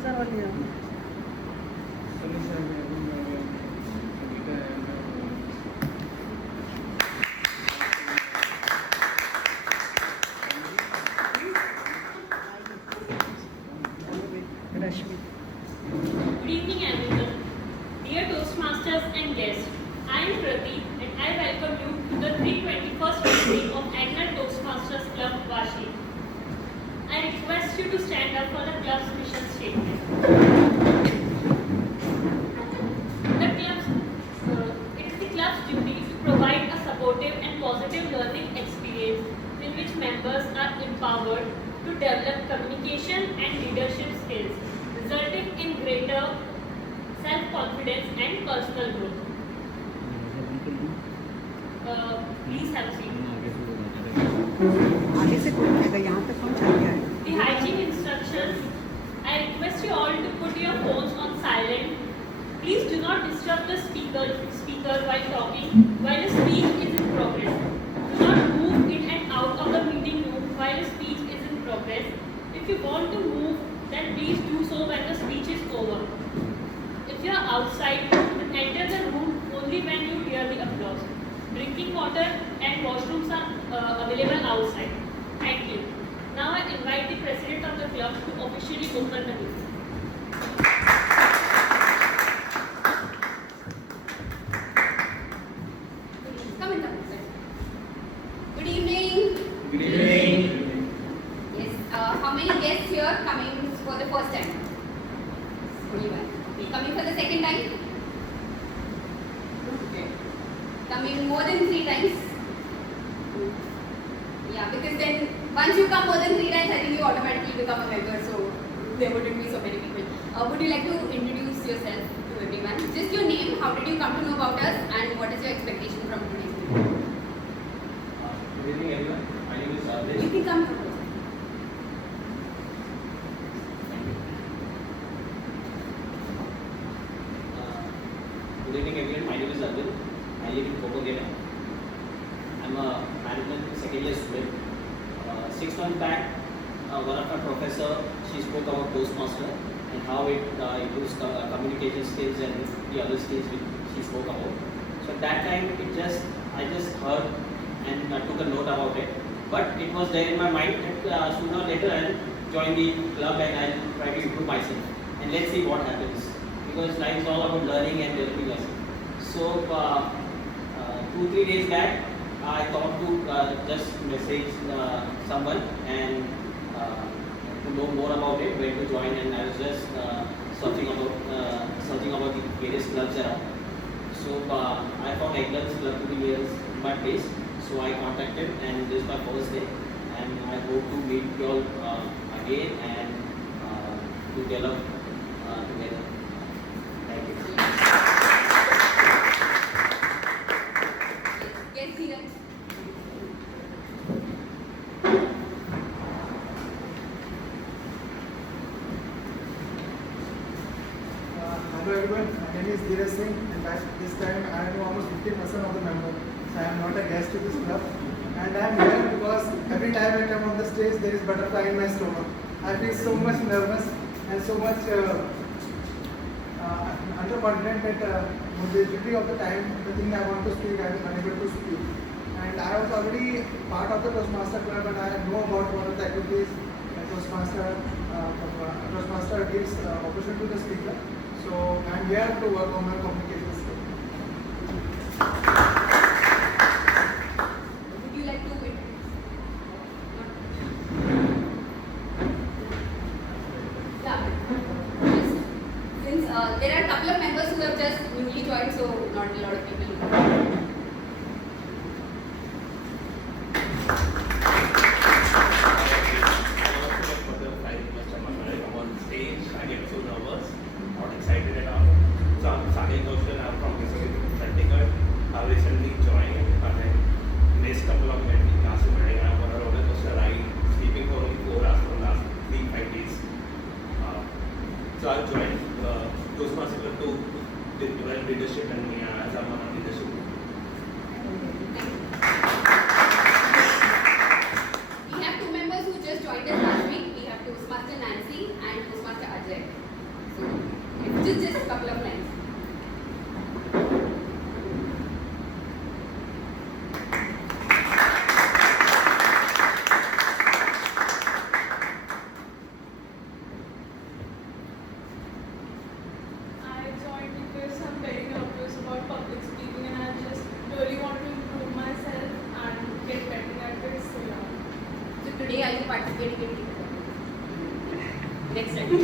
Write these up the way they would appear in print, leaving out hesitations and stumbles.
Good evening everyone. Dear Toastmasters and guests, I am Pradeep and I welcome you to the 321st meeting of Annual Toastmasters Club Vashi. I request you to stand up for the club's mission statement. It is the club's duty to provide a supportive and positive learning experience in which members are empowered to develop communication and leadership skills, resulting in greater self-confidence and personal growth. Please have a seat. The hygiene instructions. I request you all to put your phones on silent. Please do not disturb the speaker while talking while a speech is in progress. Do not move in and out of the meeting room while a speech is in progress. If you want to move, then please do so when the speech is over. If you are outside, then enter the room only when you hear the applause. Drinking water and washrooms are available outside. Thank you. Now I invite the president of the club to officially open the meeting. Come in, Good evening. Good evening. Yes. How many guests here coming for the first time? Only one. Coming for the second time? Okay. Coming more than 3 times? Yeah, because then once you come more than 3 times, I think you automatically become a member. So there wouldn't be so many people. Would you like to introduce yourself to everyone? Just your name, how did you come to know about us, and what is your expectation from today's meeting? Good evening everyone. My name is Arvind. You can come from Good evening everyone. My name is Arvind. I live in Copenhagen. I'm a management second year student. 6 months back, one of my professor, she spoke about Toastmaster and how it improves communication skills and the other skills which she spoke about. So at that time, I just heard and I took a note about it. But it was there in my mind that sooner or later I'll join the club and I'll try to improve myself. And let's see what happens. Because life is all about learning and developing us. So 2-3 days back, I thought to just message someone and to know more about it, where to join, and I was just searching about the various clubs around. So I found England's club to be near my place. So I contacted, and this is my first day, and I hope to meet you all again and to develop together. Thank you. Yes, Dheeraj. Hello everyone, my name is Dheeraj Singh, and at this time I am almost 50% of the member. So I am not a guest to this club, and I am here because every time I come on the stage there is butterfly in my stomach. I feel so much nervous and so much underconfident that majority of the time the thing I want to speak I am unable to speak. And I was already part of the Toastmaster club, and I know about one of the activities that Toastmaster gives opportunity to the speaker. So I am here to work on my communication skills. Would you like to wait? Yeah. Yes. Since there are a couple of members who have just newly joined, so not a lot of people. So I joined Toastmasters to develop leadership and as I'm on leadership. We have 2 members who just joined us last week. We have Toastmaster Nancy and Toastmaster Ajay. So, just a couple of lines. I joined because I'm very nervous about public speaking and I just really want to improve myself and get better at it. So yeah. So today are you participating in it? Next time. Good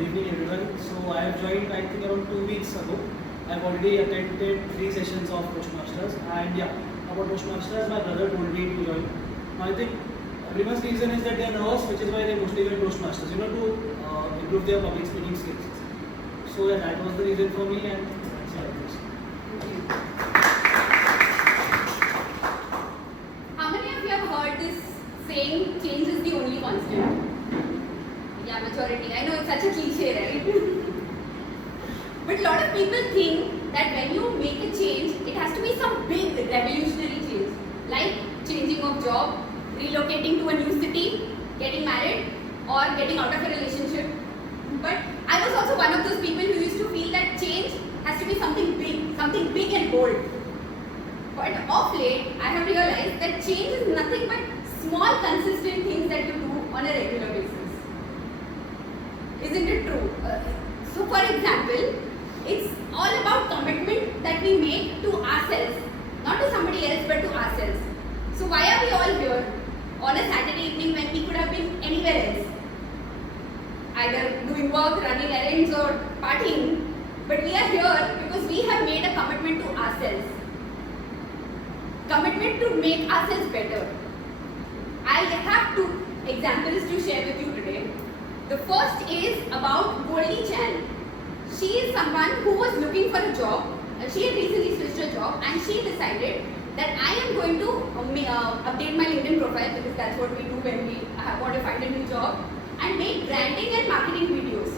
evening everyone. So I have joined I think around 2 weeks ago. I have already attended 3 sessions of Toastmasters and yeah, about Toastmasters my brother told me to join. I think everyone's reason is that they are nervous, which is why they mostly join Toastmasters, you know, to improve their public speaking skills. So yeah, that was the reason for me and that's how it is. How many of you have heard this saying, change is the only constant? Yeah, maturity. I know it's such a cliche, right? But a lot of people think that when you make a change, it has to be some big revolutionary change. Like changing of job, relocating to a new city, getting married, or getting out of a relationship. But I was also one of those people who used to feel that change has to be something big and bold. But of late, I have realized that change is nothing but small consistent things that you do on a regular basis. Isn't it true? So for example, it's all about commitment that we make to ourselves, not to somebody else but to ourselves. So why are we all here on a Saturday evening when we could have been anywhere else? Either doing work, running errands or partying. But we are here because we have made a commitment to ourselves. Commitment to make ourselves better. I have 2 examples to share with you today. The first is about Goldie Chan. She is someone who was looking for a job. She had recently switched her job and she decided that I am going to update my LinkedIn profile because that's what we do when we want to find a new job, and make branding and marketing videos.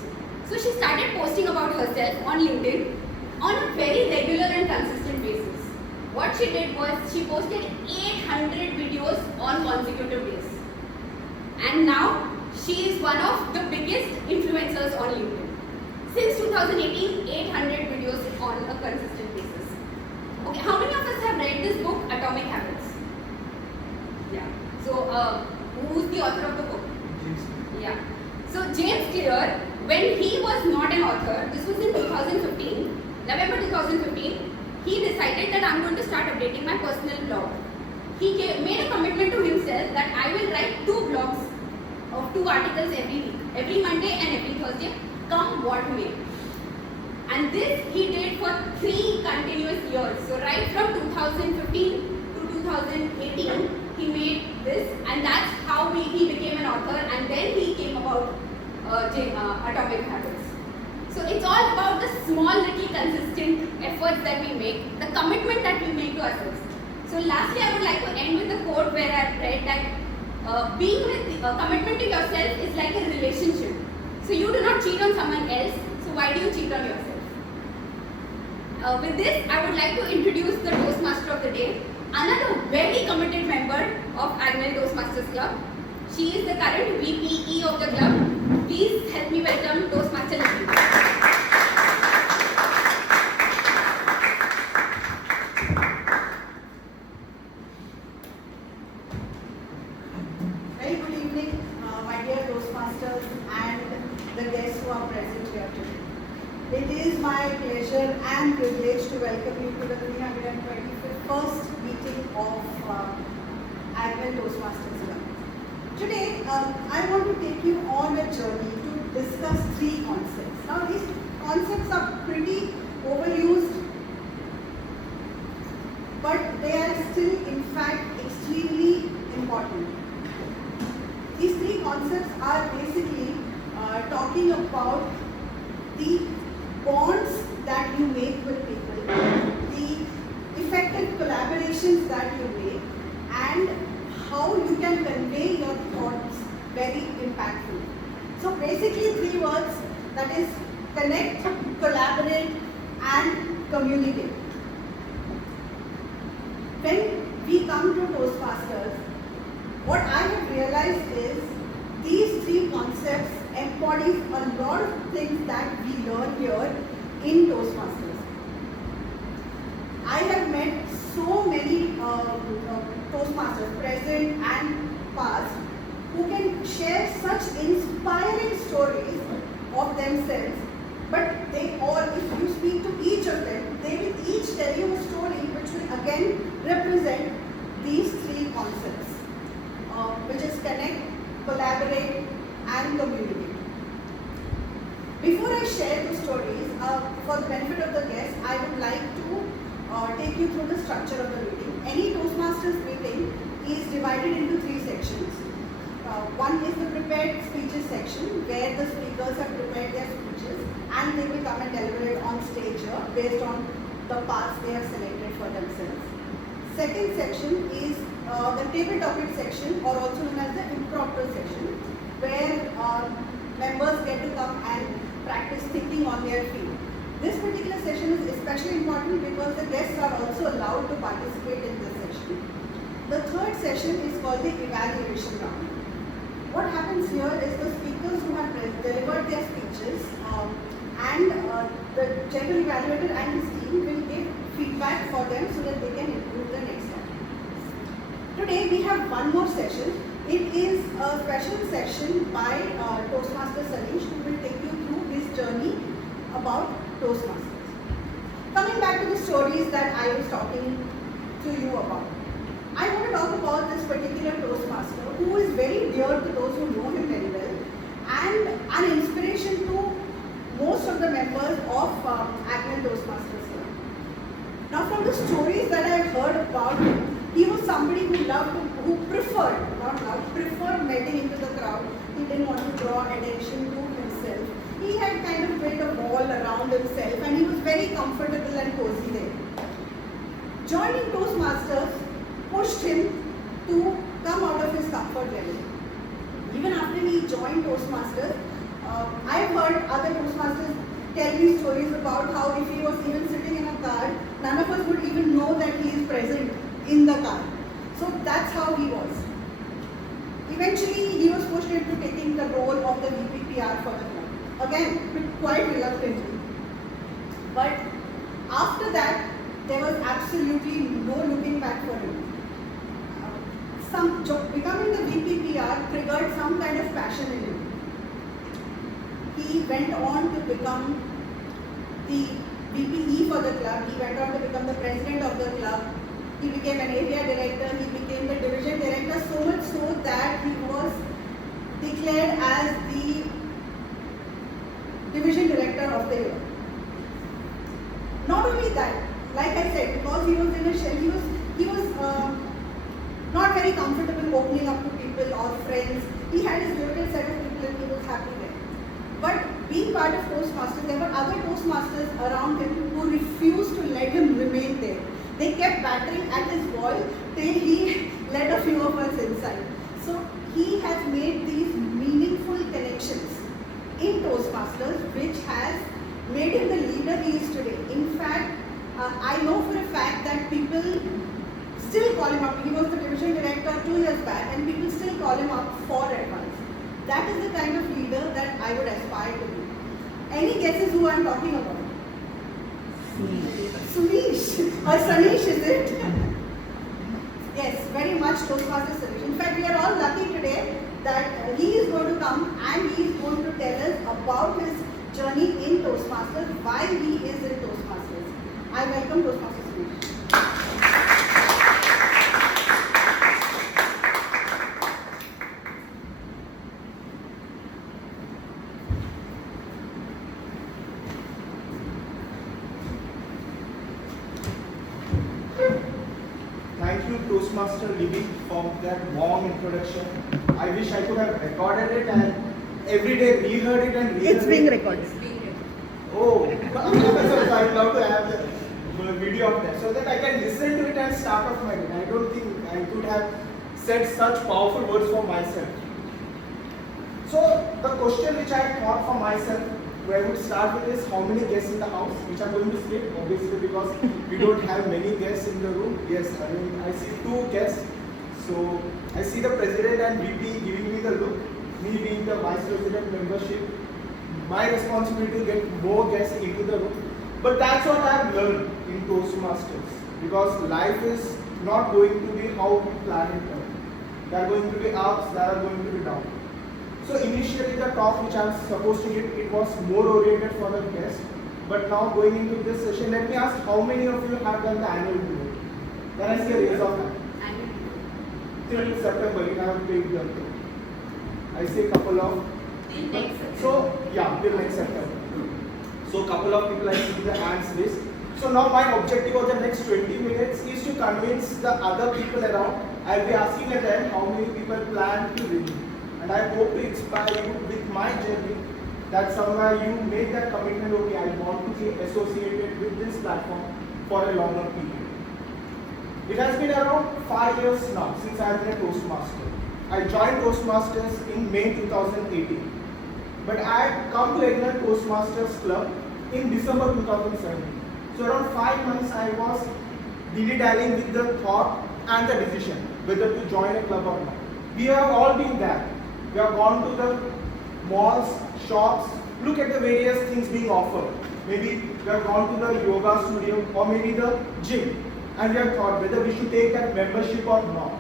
So she started posting about herself on LinkedIn on a very regular and consistent basis. What she did was she posted 800 videos on consecutive days. And now she is one of the biggest influencers on LinkedIn. Since 2018, 800 videos on a consistent basis. Okay, how many of us have read this book, Atomic Habits? Yeah. So, who's the author of the book? Yeah. So James Clear, when he was not an author, this was in 2015, November 2015, he decided that I'm going to start updating my personal blog. He made a commitment to himself that I will write 2 blogs of 2 articles every week, every Monday and every Thursday, come what may. And this he did for 3 continuous years. So right from 2015 to 2018, he made this, and that's how he became an author, and then he came about Atomic Habits. So it's all about the small little consistent efforts that we make, the commitment that we make to ourselves. So lastly, I would like to end with a quote where I've read that commitment to yourself is like a relationship. So you do not cheat on someone else, so why do you cheat on yourself? With this, I would like to introduce the Toastmaster of the day, another very committed member of Annual Toastmasters Club. She is the current VPE of the club. Please help me welcome Toastmaster Navi. Very good evening, my dear Toastmasters and the guests who are present here today. It is my pleasure and privilege to welcome you to the 325th meeting of Annual Toastmasters Club. Today, I want to take you on a journey to discuss 3 concepts. Now, these concepts are pretty overused, but they are still, in fact, extremely important. These 3 concepts are basically talking about the bonds that you make with people, the effective collaborations that you make, and how you can convey your thoughts very impactfully. So basically 3 words, that is connect, collaborate, and communicate. we come to Toastmasters, what I have realized is these three concepts embodies a lot of things that we learn here in Toastmasters. I have met so many Toastmasters, present and past, who can share such inspiring stories of themselves, but they all, if you speak to each of them, they will each tell you a story which will again represent these three concepts, which is connect, collaborate and communicate. Before I share the stories, for the benefit of the guests, I would like to take you through the structure of the meeting. Any Toastmasters meeting is divided into three sections. One is the prepared speeches section, where the speakers have prepared their speeches and they will come and deliver it on stage here based on the parts they have selected for themselves. Second section is the table topic section, or also known as the impromptu section, where members get to come and practice thinking on their feet. This particular session is especially important because the guests are also allowed to participate in this section. The third session is called the evaluation round. What happens here is the speakers who have delivered their speeches and the general evaluator and his team will give feedback for them so that they can improve the next time. Today we have one more session. It is a special session by Toastmaster Sanish, who will take you through his journey about Toastmasters. Coming back to the stories that I was talking to you about. I want to talk about this particular Toastmaster who is very dear to those who know him very well and an inspiration to most of the members of Agnes Toastmasters Club. Now from the stories that I have heard about him, he was somebody who preferred melting into the crowd. He didn't want to draw attention to himself. He had kind of built a wall around himself and he was very comfortable and cozy there. Joining Toastmasters pushed him to come out of his comfort level. Even after he joined Toastmasters, I have heard other Toastmasters tell me stories about how if he was even sitting in a car, none of us would even know that he is present in the car. So that's how he was. Eventually, he was pushed into taking the role of the VPPR for the club. Again, quite reluctantly. But after that, there was absolutely no looking back for him. Becoming the VPPR triggered some kind of passion in him. He went on to become the VPE for the club. He went on to become the president of the club. He became an area director. He became the division director, so much so that he was declared as the division director of the year. Not only that, like I said, because he was in a shell, he was not very comfortable opening up to people or friends. He had his limited set of people and he was happy there. But being part of Toastmasters, there were other Toastmasters around him who refused to let him remain there. They kept battering at his wall till he let a few of us inside. So he has made these meaningful connections in Toastmasters, which has made him the leader he is today. In fact, I know for a fact that people still call him up. He was the division director 2 years back and people still call him up for advice. That is the kind of leader that I would aspire to be. Any guesses who I am talking about? Sunish or Sanish, is it? Yes, very much Toastmaster Sanish. In fact, we are all lucky today that he is going to come and he is going to tell us about his journey in Toastmasters, why he is in Toastmasters. I welcome Toastmaster Sanish. Thank you, Toastmaster Libby, for that warm introduction. I wish I could have recorded it and every day reheard it and reheard it. It's being recorded. Oh, so I'd love to have the video of that so that I can listen to it and start off my day. I don't think I could have said such powerful words for myself. So the question which I thought for myself, where I would start with is how many guests in the house, which I'm going to skip obviously because we don't have many guests in the room. Yes, I see two guests. So I see the president and VP giving me the look. Me being the vice president membership, my responsibility to get more guests into the room. But that's what I've learned in Toastmasters. Because life is not going to be how we plan it out. There are going to be ups, there are going to be downs. So initially the talk which I was supposed to give, it was more oriented for the guests. But now going into this session, let me ask how many of you have done the annual tour? Can I see a raise of hand? Till September, you have paid the tour. I see a couple of. Till next September. So yeah, till next September. So couple of people I see the hands raised. So now my objective of the next 20 minutes is to convince the other people around. I'll be asking at them how many people plan to renew. And I hope to inspire you with my journey that somewhere you make that commitment, okay, I want to be associated with this platform for a longer period. It has been around 5 years now since I have been a Toastmaster. I joined Toastmasters in May 2018. But I had come to Ignorant Toastmasters Club in December 2017. So around 5 months I was dilly-dallying with the thought and the decision whether to join a club or not. We have all been there. We have gone to the malls, shops, look at the various things being offered. Maybe we have gone to the yoga studio or maybe the gym, and we have thought whether we should take that membership or not.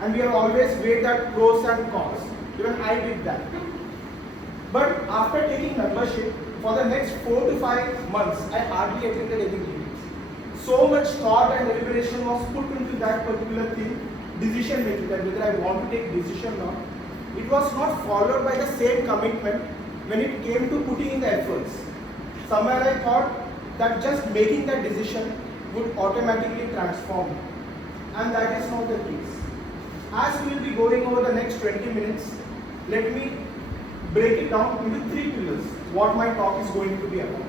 And we have always weighed that pros and cons. Even I did that. But after taking membership, for the next 4 to 5 months, I hardly attended any meetings. So much thought and deliberation was put into that particular thing, decision making, that whether I want to take decision or not. It was not followed by the same commitment when it came to putting in the efforts. Somewhere I thought that just making that decision would automatically transform me. And that is not the case. As we will be going over the next 20 minutes, let me break it down into 3 pillars, what my talk is going to be about.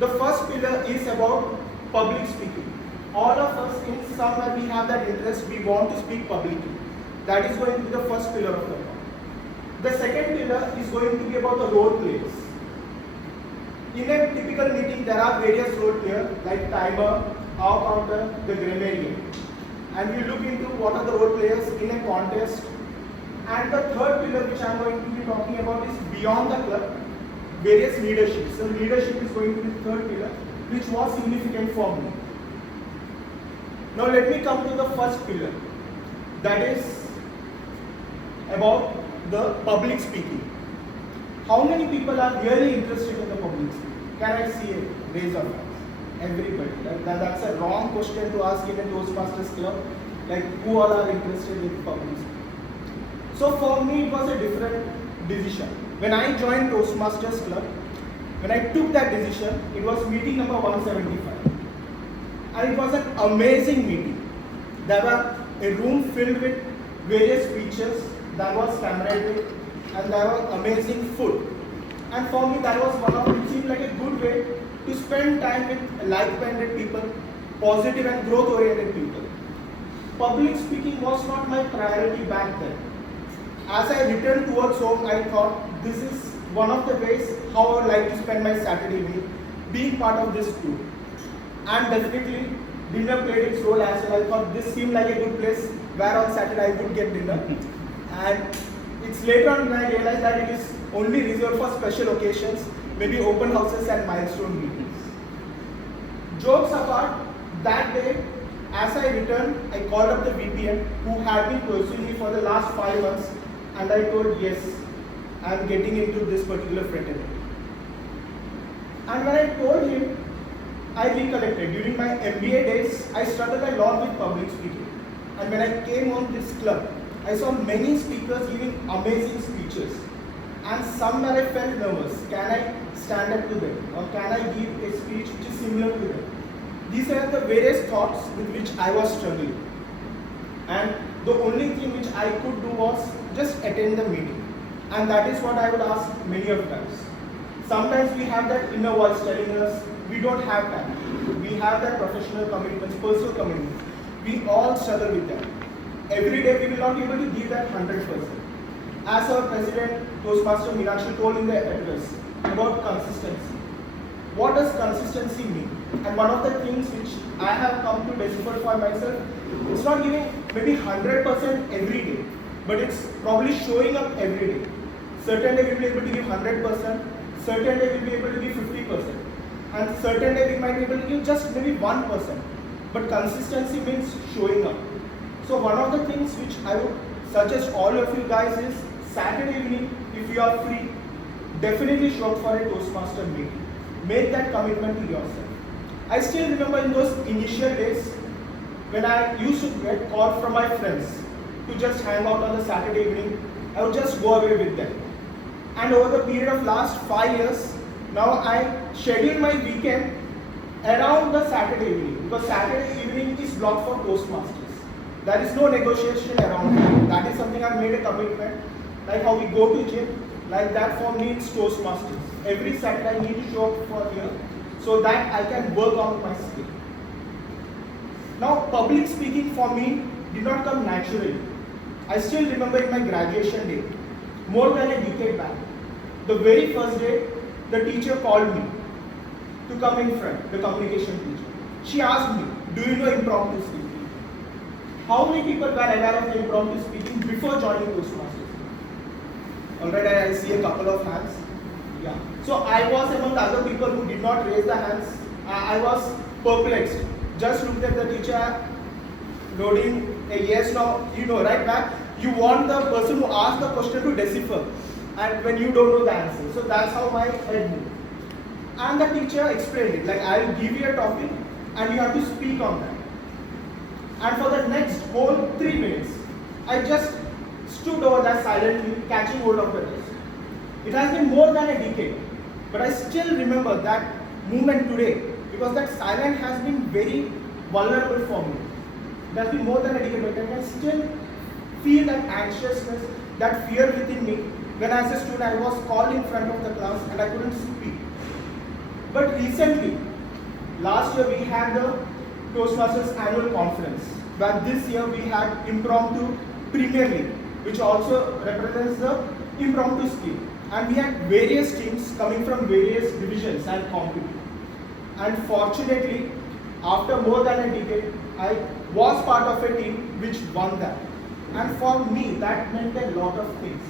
The first pillar is about public speaking. All of us in some way we have that interest, we want to speak publicly. That is going to be the first pillar of the talk. The second pillar is going to be about the role players. In a typical meeting, there are various role players like timer, hour counter, the grammarian. And we look into what are the role players in a contest. And the third pillar which I am going to be talking about is beyond the club, various leaderships. So leadership is going to be the third pillar, which was significant for me. Now let me come to the first pillar, that is about the public speaking. How many people are really interested in the public speaking? Can I see a raise of hands? Everybody. That's a wrong question to ask in a Toastmasters club. Like, who all are interested in public speaking? So for me, it was a different decision. When I joined Toastmasters club, when I took that decision, it was meeting number 175. And it was an amazing meeting. There was a room filled with various speeches, there was camaraderie, and there was amazing food. And for me, that was one of it seemed like a good way to spend time with like-minded people, positive and growth-oriented people. Public speaking was not my priority back then. As I returned towards home, I thought this is one of the ways how I would like to spend my Saturday evening, being part of this group. And definitely, dinner played its role as well. I thought this seemed like a good place where on Saturday I would get dinner. And it's later on when I realized that it is only reserved for special occasions, maybe open houses and milestone meetings. Jokes apart, that day, as I returned, I called up the VPN who had been pursuing me for the last 5 months, and I told, yes, I am getting into this particular fraternity. And when I told him, I recollected, during my MBA days, I struggled a lot with public speaking. And when I came on this club, I saw many speakers giving amazing speeches. And somewhere I felt nervous. Can I stand up to them? Or can I give a speech which is similar to them? These are the various thoughts with which I was struggling. And the only thing which I could do was just attend the meeting. And that is what I would ask many of times. Sometimes we have that inner voice telling us, we don't have time. We have that professional commitments, personal commitments. We all struggle with that. Every day we will not be able to give that 100%. As our president, Toastmaster Meenakshi told in the address about consistency. what does consistency mean? And one of the things which I have come to decipher for myself, it's not giving maybe 100% every day, but it's probably showing up every day. Certain day we'll be able to give 100%, certain day we'll be able to give 50%, and certain day we might be able to give just maybe 1%. But consistency means showing up. So one of the things which I would suggest all of you guys is Saturday evening, if you are free, definitely show up for a Toastmaster meeting. Make that commitment to yourself. I still remember in those initial days when I used to get calls from my friends to just hang out on the Saturday evening. I would just go away with them. And over the period of last 5 years, now I schedule my weekend around the Saturday evening, because Saturday evening is blocked for Toastmasters. There is no negotiation around it. That is something I made a commitment. Like how we go to gym, like that for me it's Toastmasters. Every Saturday I need to show up for here so that I can work on my skill. Now public speaking for me did not come naturally. I still remember in my graduation day, more than a decade back, the very first day the teacher called me to come in front, the communication teacher. She asked me, do you know impromptu speaking? How many people were aware of impromptu speaking before joining Toastmasters? Alright, I see a couple of hands. Yeah. So I was among the other people who did not raise the hands. I was perplexed. Just looked at the teacher, nodding a yes, no, you know, right back. You want the person who asked the question to decipher, and when you don't know the answer. So that's how my head moved. And the teacher explained it, like I will give you a topic and you have to speak on that. And for the next whole 3 minutes, I just stood over there silently, catching hold of the desk. It has been more than a decade, but I still remember that moment today, because that silence has been very vulnerable for me. It has been more than a decade, but I can still feel that anxiousness, that fear within me, when as a student I was called in front of the class and I couldn't speak. But recently, last year we had the Toastmasters annual conference, but this year we had impromptu Premier League, which also represents the impromptu skill. And we had various teams coming from various divisions and competing. And fortunately, after more than a decade, I was part of a team which won that. And for me, that meant a lot of things.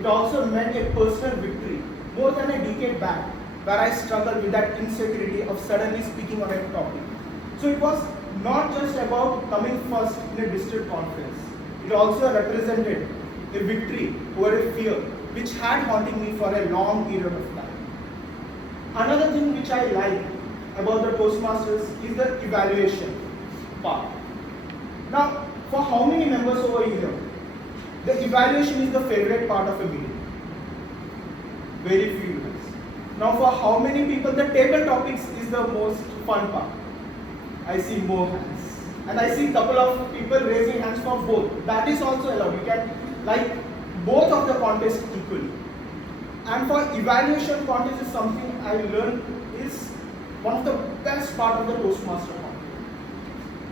It also meant a personal victory, more than a decade back, where I struggled with that insecurity of suddenly speaking on a topic. So it was not just about coming first in a district conference. It also represented a victory over a fear which had haunting me for a long period of time. Another thing which I like about the Toastmasters is the evaluation part. Now, for how many members over here, the evaluation is the favorite part of a meeting? Very few guys. Now, for how many people the table topics is the most fun part? I see more hands. And I see a couple of people raising hands for both. That is also allowed. You can like both of the contests equally. And for evaluation contest is something I learned is one of the best part of the Toastmaster contest.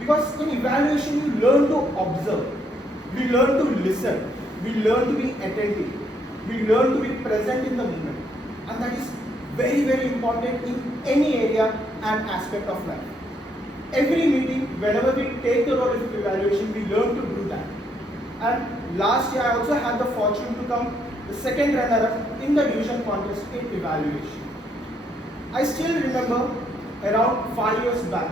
Because in evaluation you learn to observe, we learn to listen, we learn to be attentive, we learn to be present in the moment. And that is very, very important in any area and aspect of life. Every meeting, whenever we take the role of evaluation, we learn to do that. And last year I also had the fortune to come the second runner-up in the division contest in evaluation. I still remember around 5 years back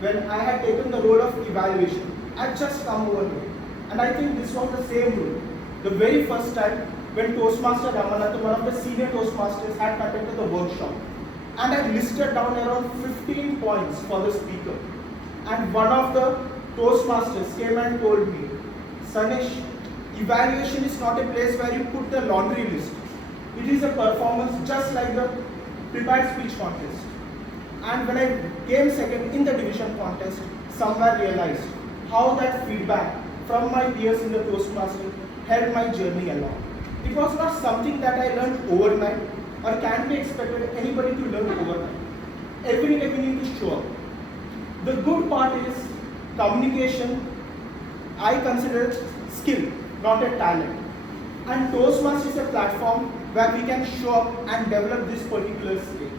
when I had taken the role of evaluation. I had just come over here. And I think this was the same role. The very first time when Toastmaster Ramanathan, one of the senior Toastmasters, had conducted the workshop. And I listed down around 15 points for the speaker. And one of the Toastmasters came and told me, Sanesh, evaluation is not a place where you put the laundry list. It is a performance just like the prepared speech contest. And when I came second in the division contest, somewhere realized how that feedback from my peers in the Toastmaster helped my journey along. It was not something that I learned overnight or can be expected anybody to learn overnight. Every day we need to show up. The good part is communication, I consider skill, not a talent. And Toastmasters is a platform where we can show up and develop this particular skill.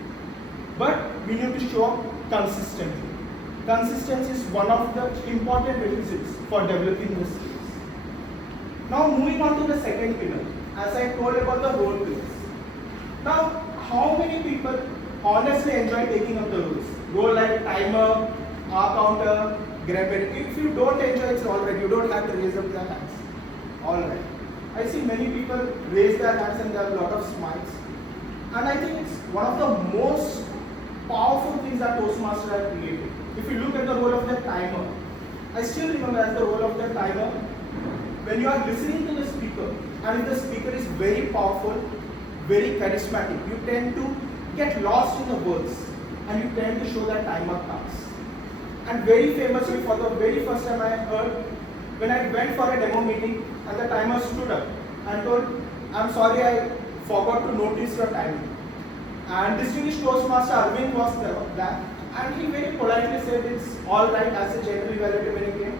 but we need to show up consistently. Consistency is one of the important requisites for developing the skills. Now moving on to the second pillar, as I told about the role pillars. Now, how many people honestly enjoy taking up the roles? Role like timer, hour counter, grammar. If you don't enjoy, it's alright. You don't have to raise up their hands. Alright. I see many people raise their hands and there are a lot of smiles. And I think it's one of the most powerful things that Toastmasters have created. If you look at the role of the timer, I still remember as the role of the timer, when you are listening to the speaker, and if the speaker is very powerful, very charismatic, you tend to get lost in the words and you tend to show that timer counts. And very famously, for the very first time I heard, when I went for a demo meeting and the timer stood up and told, I'm sorry, I forgot to notice your timing. And distinguished Toastmaster Arvind was there, and he very politely said it's alright as a general evaluator when he came.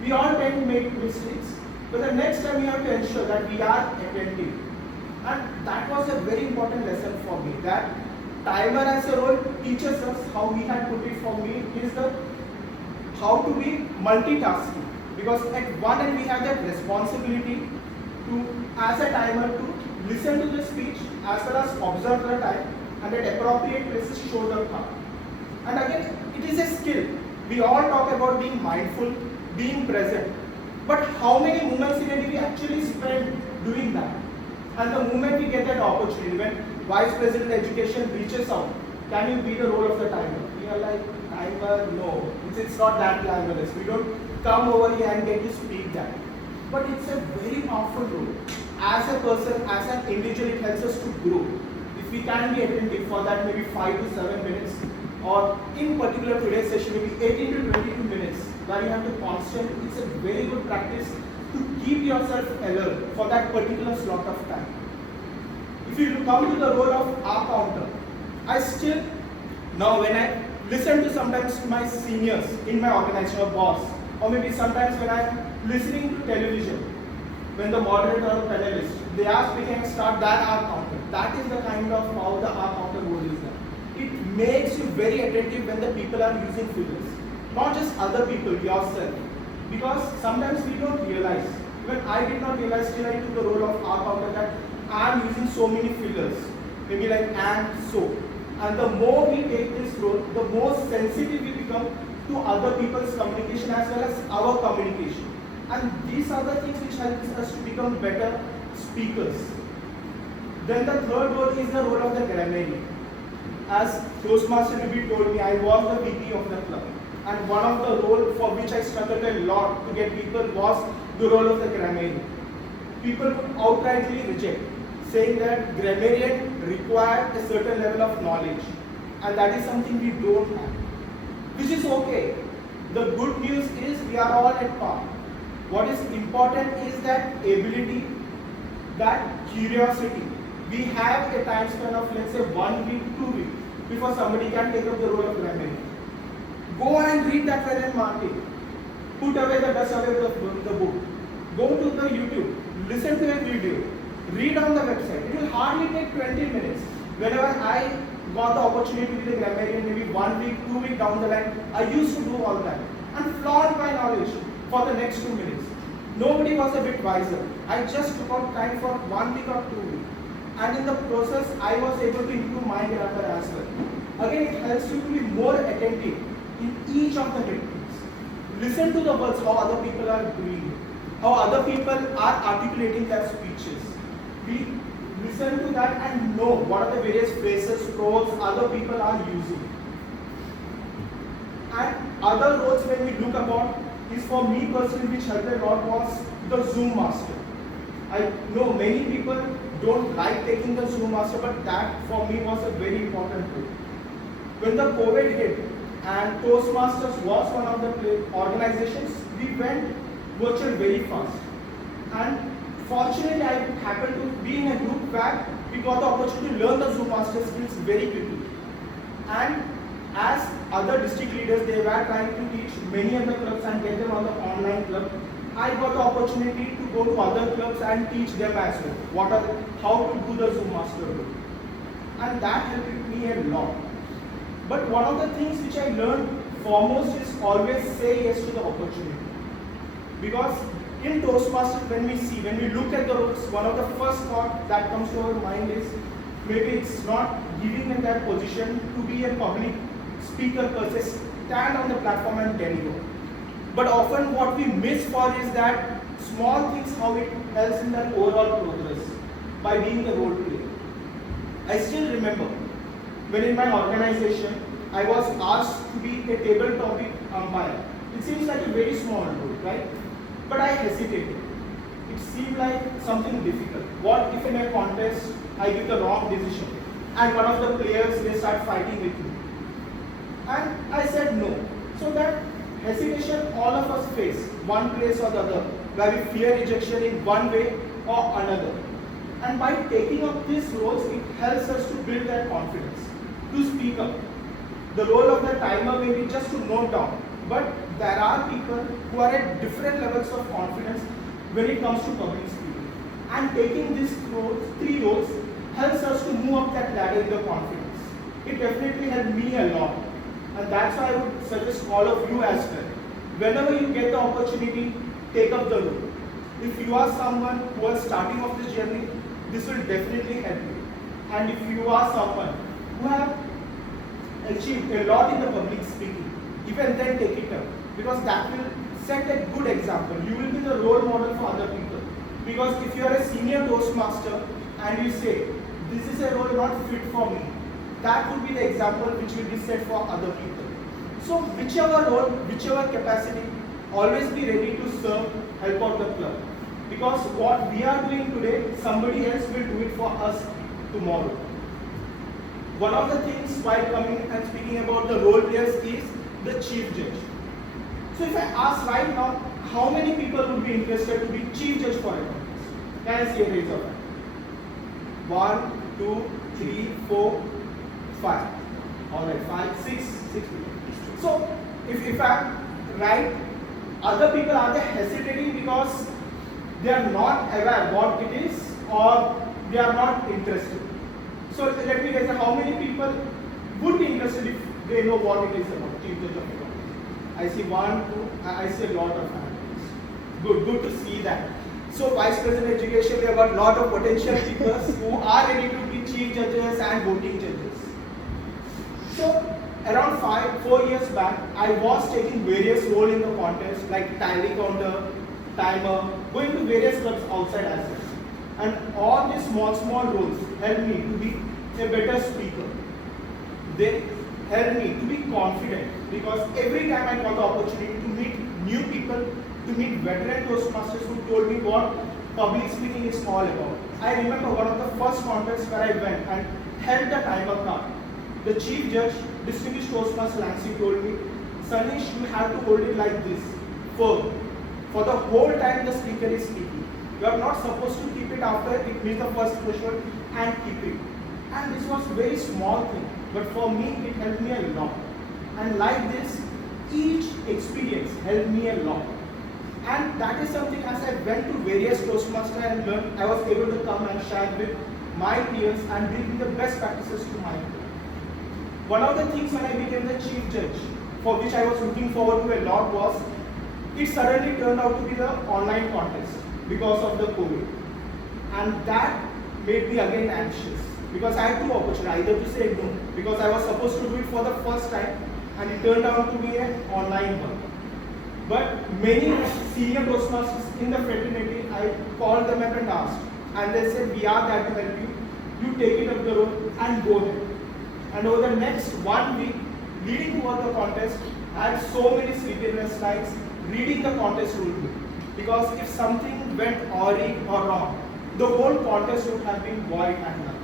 We all tend to make mistakes, but the next time we have to ensure that we are attentive. And that was a very important lesson for me, that timer as a role teaches us, how he had put it for me, is the how to be multitasking. Because at one end we have that responsibility to, as a timer, to listen to the speech as well as observe the time and at appropriate places show the count. And again, it is a skill. We all talk about being mindful, being present. But how many moments in a day we actually spend doing that? And the moment we get that opportunity, when Vice President Education reaches out, can you be the role of the timer? We are like, timer, no. It's not that glamorous. We don't come over here and get to speak that. But it's a very powerful role. As a person, as an individual, it helps us to grow. If we can be attentive for that maybe 5 to 7 minutes, or in particular today's session, maybe 18 to 22 minutes, where you have to constantly, it's a very good practice to keep yourself alert for that particular slot of time. If you come to the role of hour counter, I still, now when I listen to sometimes to my seniors in my organization or boss, or maybe sometimes when I'm listening to television, when the moderator or panelist, they ask me can start that hour counter. That is the kind of how the hour counter role is done. It makes you very attentive when the people are using figures, not just other people, yourself. Because sometimes we don't realize, even I did not realize till I took the role of hour counter, that I am using so many figures, maybe like and so. And the more we take this role, the more sensitive we become to other people's communication as well as our communication. And these are the things which helps us to become better speakers. Then the third role is the role of the grammarian. As Toastmaster Navi told me, I was the VP of the club. And one of the roles for which I struggled a lot to get people was the role of the grammarian. People would outrightly reject, saying that grammarian required a certain level of knowledge. And that is something we don't have. Which is okay. The good news is we are all at par. What is important is that ability, that curiosity. We have a time span of, let's say, 1 week, 2 weeks before somebody can take up the role of grammarian. Go and read that well and mark it. Put away the dust away the book. Go to the YouTube, listen to a video, read on the website. It will hardly take 20 minutes. Whenever I got the opportunity to be the grammarian, maybe 1 week, 2 weeks down the line, I used to do all that and flaunt my knowledge for the next 2 minutes. Nobody was a bit wiser. I just took out time for 1 week or 2 weeks. And in the process, I was able to improve my grammar as well. Again, it helps you to be more attentive in each of the techniques. Listen to the words, how other people are doing it, how other people are articulating their speeches. We listen to that and know what are the various phrases, roles other people are using. And other roles when we look about is for me personally which helped a lot was the Zoom master. I know many people don't like taking the Zoom master, but that for me was a very important tool. When the COVID hit and Toastmasters was one of the organizations, we went virtual very fast. And fortunately, I happened to be in a group where we got the opportunity to learn the Zoom master skills very quickly. And as other district leaders, they were trying to teach many other clubs and get them on the online club. I got the opportunity to go to other clubs and teach them as well how to do the Zoom master role. And that helped me a lot. But one of the things which I learned foremost is always say yes to the opportunity. Because in Toastmasters, when we look at the roles, one of the first thought that comes to our mind is maybe it's not giving in that position to be a public speaker per se, stand on the platform and deliver. But often what we miss for is that small things, how it helps in that overall progress by being a role player. I still remember when in my organization I was asked to be a table topic umpire. It seems like a very small role, right? But I hesitated. It seemed like something difficult. What if in a contest I give the wrong decision and one of the players they start fighting with me? And I said no. So that hesitation all of us face, one place or the other, where we fear rejection in one way or another. And by taking up these roles, it helps us to build that confidence, to speak up. The role of the timer may be just to note down, but there are people who are at different levels of confidence when it comes to public speaking. And taking these three roles helps us to move up that ladder in the confidence. It definitely helped me a lot. And that's why I would suggest all of you as well. Whenever you get the opportunity, take up the role. If you are someone who is starting off this journey, this will definitely help you. And if you are someone who have achieved a lot in the public speaking, even then take it up. Because that will set a good example. You will be the role model for other people. Because if you are a senior Toastmaster and you say, this is a role not fit for me, that would be the example which will be set for other people. So whichever role, whichever capacity, always be ready to serve, help out the club. Because what we are doing today, somebody else will do it for us tomorrow. One of the things while coming and speaking about the role players is the chief judge. So if I ask right now, how many people would be interested to be chief judge for a contest? Can I see a raise of hand? 1, 2, 3, 4, 5. Alright, 5, 6 people. So if I'm right, other people are they hesitating because they are not aware what it is or they are not interested. So let me guess, how many people would be interested if they know what it is about chief judge of a contest? I see 1, 2, I see a lot of hands. Good to see that. So Vice President Education, we have got a lot of potential speakers who are ready to be chief judges and voting judges. So around 4 years back, I was taking various roles in the contest like tally counter, timer, going to various clubs outside as well. And all these small roles helped me to be a better speaker. They helped me to be confident because every time I got the opportunity to meet new people, to meet veteran Toastmasters who told me what public speaking is all about. I remember one of the first contests where I went and held the timer card. The chief judge, distinguished Toastmaster Lancy, told me, Sanish, you have to hold it like this, firm, for the whole time the speaker is speaking. You are not supposed to keep it after it meets the first threshold and keep it. And this was a very small thing, but for me it helped me a lot. And like this, each experience helped me a lot. And that is something as I went to various Toastmasters and learned, I was able to come and share with my peers and bring the best practices to my peers. One of the things when I became the chief judge, for which I was looking forward to a lot, was it suddenly turned out to be the online contest because of the COVID. And that made me again anxious because I had two opportunities, either to say no, because I was supposed to do it for the first time and it turned out to be an online one. But many senior Toastmasters in the fraternity, I called them up and asked, and they said, we are there to help you. You take it up the road and go ahead. And over the next 1 week, leading toward the contest, I had so many sleepless nights reading the contest rule book. Because if something went awry or wrong, the whole contest would have been void and null.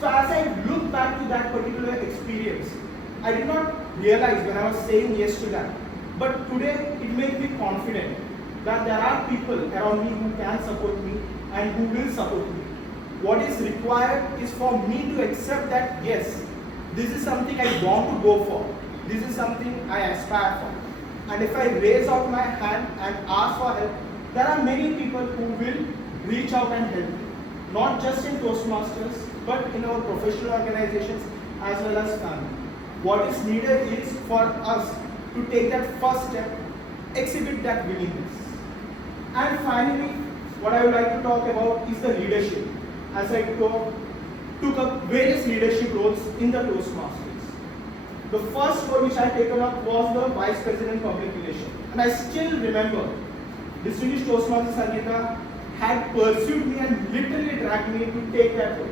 So as I look back to that particular experience, I did not realize when I was saying yes to that. But today, it makes me confident that there are people around me who can support me and who will support me. What is required is for me to accept that yes, this is something I want to go for. This is something I aspire for. And if I raise out my hand and ask for help, there are many people who will reach out and help me. Not just in Toastmasters, but in our professional organizations as well as family. What is needed is for us to take that first step, exhibit that willingness. And finally, what I would like to talk about is the leadership, as I took up various leadership roles in the Toastmasters. The first role which I had taken up was the Vice President Public Relations. And I still remember, distinguished Toastmaster Sangeeta had pursued me and literally dragged me to take that role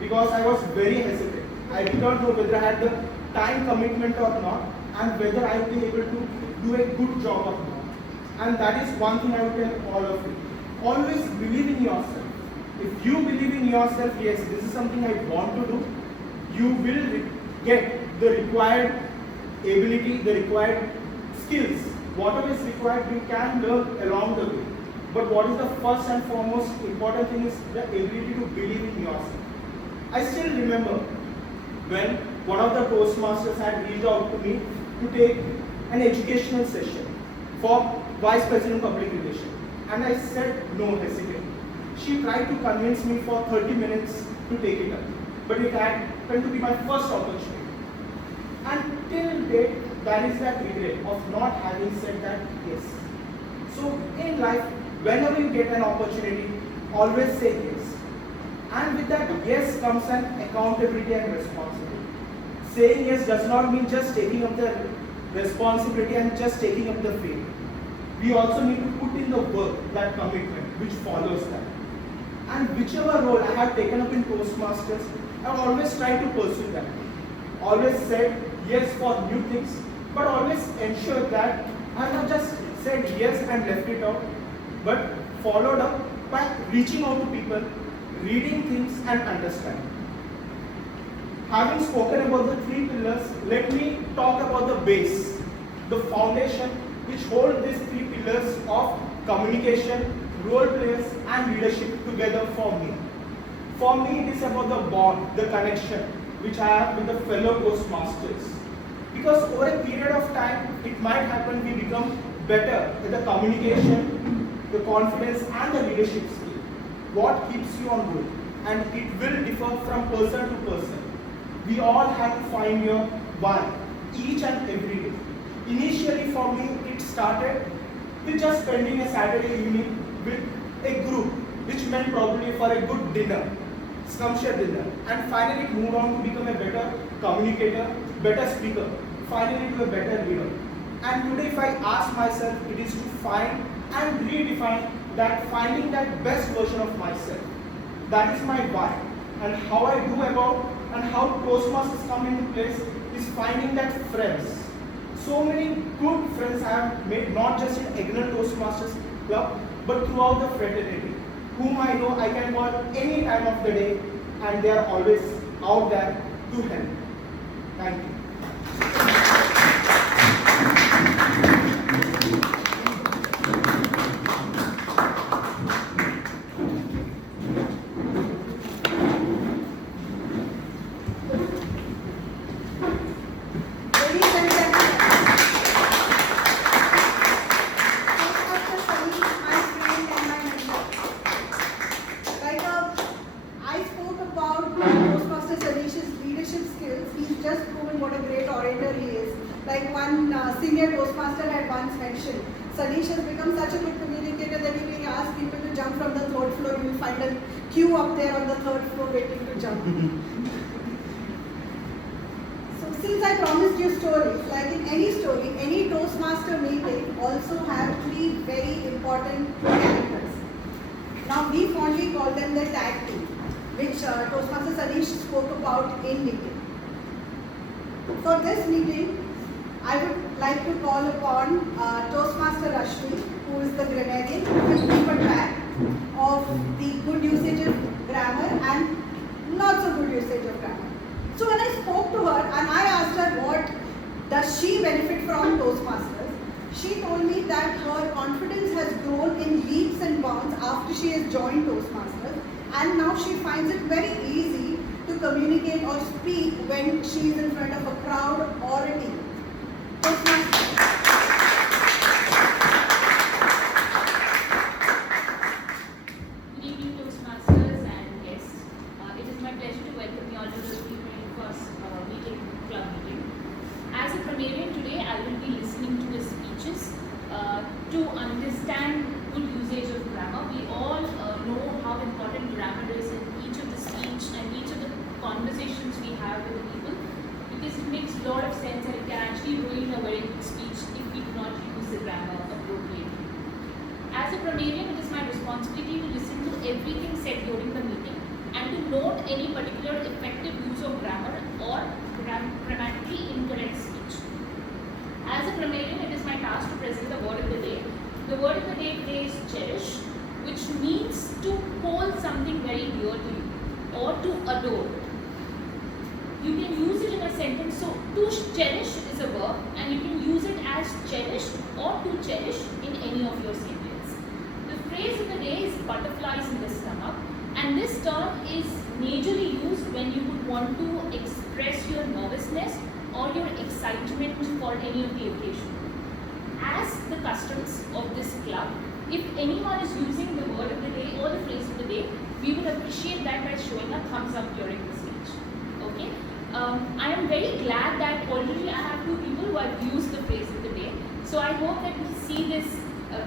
because I was very hesitant. I did not know whether I had the time commitment or not and whether I would be able to do a good job or not. And that is one thing I would tell all of you. Always believe in yourself. If you believe in yourself, yes, this is something I want to do, you will get the required ability, the required skills. Whatever is required, you can learn along the way. But what is the first and foremost important thing is the ability to believe in yourself. I still remember when one of the Toastmasters had reached out to me to take an educational session for Vice President Public Relations. And I said no, hesitant. She tried to convince me for 30 minutes to take it up. But it happened to be my first opportunity. And till date, that is that regret of not having said that yes. So in life, whenever you get an opportunity, always say yes. And with that yes comes an accountability and responsibility. Saying yes does not mean just taking up the responsibility and just taking up the fame. We also need to put in the work, that commitment, which follows that. And whichever role I have taken up in Toastmasters, I have always tried to pursue that. Always said yes for new things, but always ensured that I have not just said yes and left it out, but followed up by reaching out to people, reading things and understanding. Having spoken about the three pillars, let me talk about the base, the foundation which hold these three pillars of communication, role players and leadership together for me. For me, it is about the bond, the connection which I have with the fellow Toastmasters. Because over a period of time, it might happen we become better with the communication, the confidence and the leadership skill. What keeps you on going? And it will differ from person to person. We all have to find your why, each and every day. Initially for me, it started with just spending a Saturday evening with a group, which meant probably for a good dinner, scrumptious dinner. And finally it moved on to become a better communicator, better speaker, finally to a better leader. And today if I ask myself, it is to find and redefine that, finding that best version of myself. That is my why. And how I do about and how Toastmasters come into place is finding that friends. So many good friends I have made, not just in Egnal Toastmasters Club, but throughout the fraternity, whom I know I can call any time of the day, and they are always out there to help. Thank you. Ladies and gentlemen, Toastmaster Sunny is my friend and my mentor. I spoke about Toastmaster Sanish's leadership skills. He's just proven what a great orator he is. Like one senior Toastmaster had once mentioned, Sanish has become such a good communicator that if he asks people to jump from the third floor, you will find a queue up there on the third floor waiting to jump. So since I promised you stories, like in any story, any Toastmaster meeting also have three very important characters. Now we fondly call them the tag team, which Toastmaster Sanish spoke about in meeting. For this meeting, I would like to call upon Toastmaster Rashmi, who is the grenadier, who will keep a track of the good usage of grammar and not so good usage of grammar. So when I spoke to her and I asked her what does she benefit from Toastmasters, she told me that her confidence has grown in leaps and bounds after she has joined Toastmasters, and now she finds it very easy to communicate or speak when she is in front of a crowd or a team. Toastmasters. Good evening, Toastmasters and guests. It is my pleasure to welcome you all to the 321st club meeting. understand good usage of grammar. We all know how important grammar is in each of the speech and each of the conversations we have with the people, because it makes a lot of sense and it can actually ruin a very good speech if we do not use the grammar appropriately. As a grammarian, it is my responsibility to listen to everything said during the meeting and to note any particular effective use of grammar or grammatically incorrect speech. As a grammarian, it is my task to present the word of the day. The word of the day today is cherish, which means to hold something very dear to you or to adore. You can use it in a sentence. So, to cherish is a verb and you can use it as cherish or to cherish in any of your sentences. The phrase of the day is butterflies in the stomach, and this term is majorly used when you would want to express your nervousness or your excitement for any of the occasion. As the customs of this club, if anyone is using the word of the day or the phrase of the day, we would appreciate that by showing a thumbs up during the speech. Okay? I am very glad that already I have 2 people who have used the phrase of the day. So I hope that we see this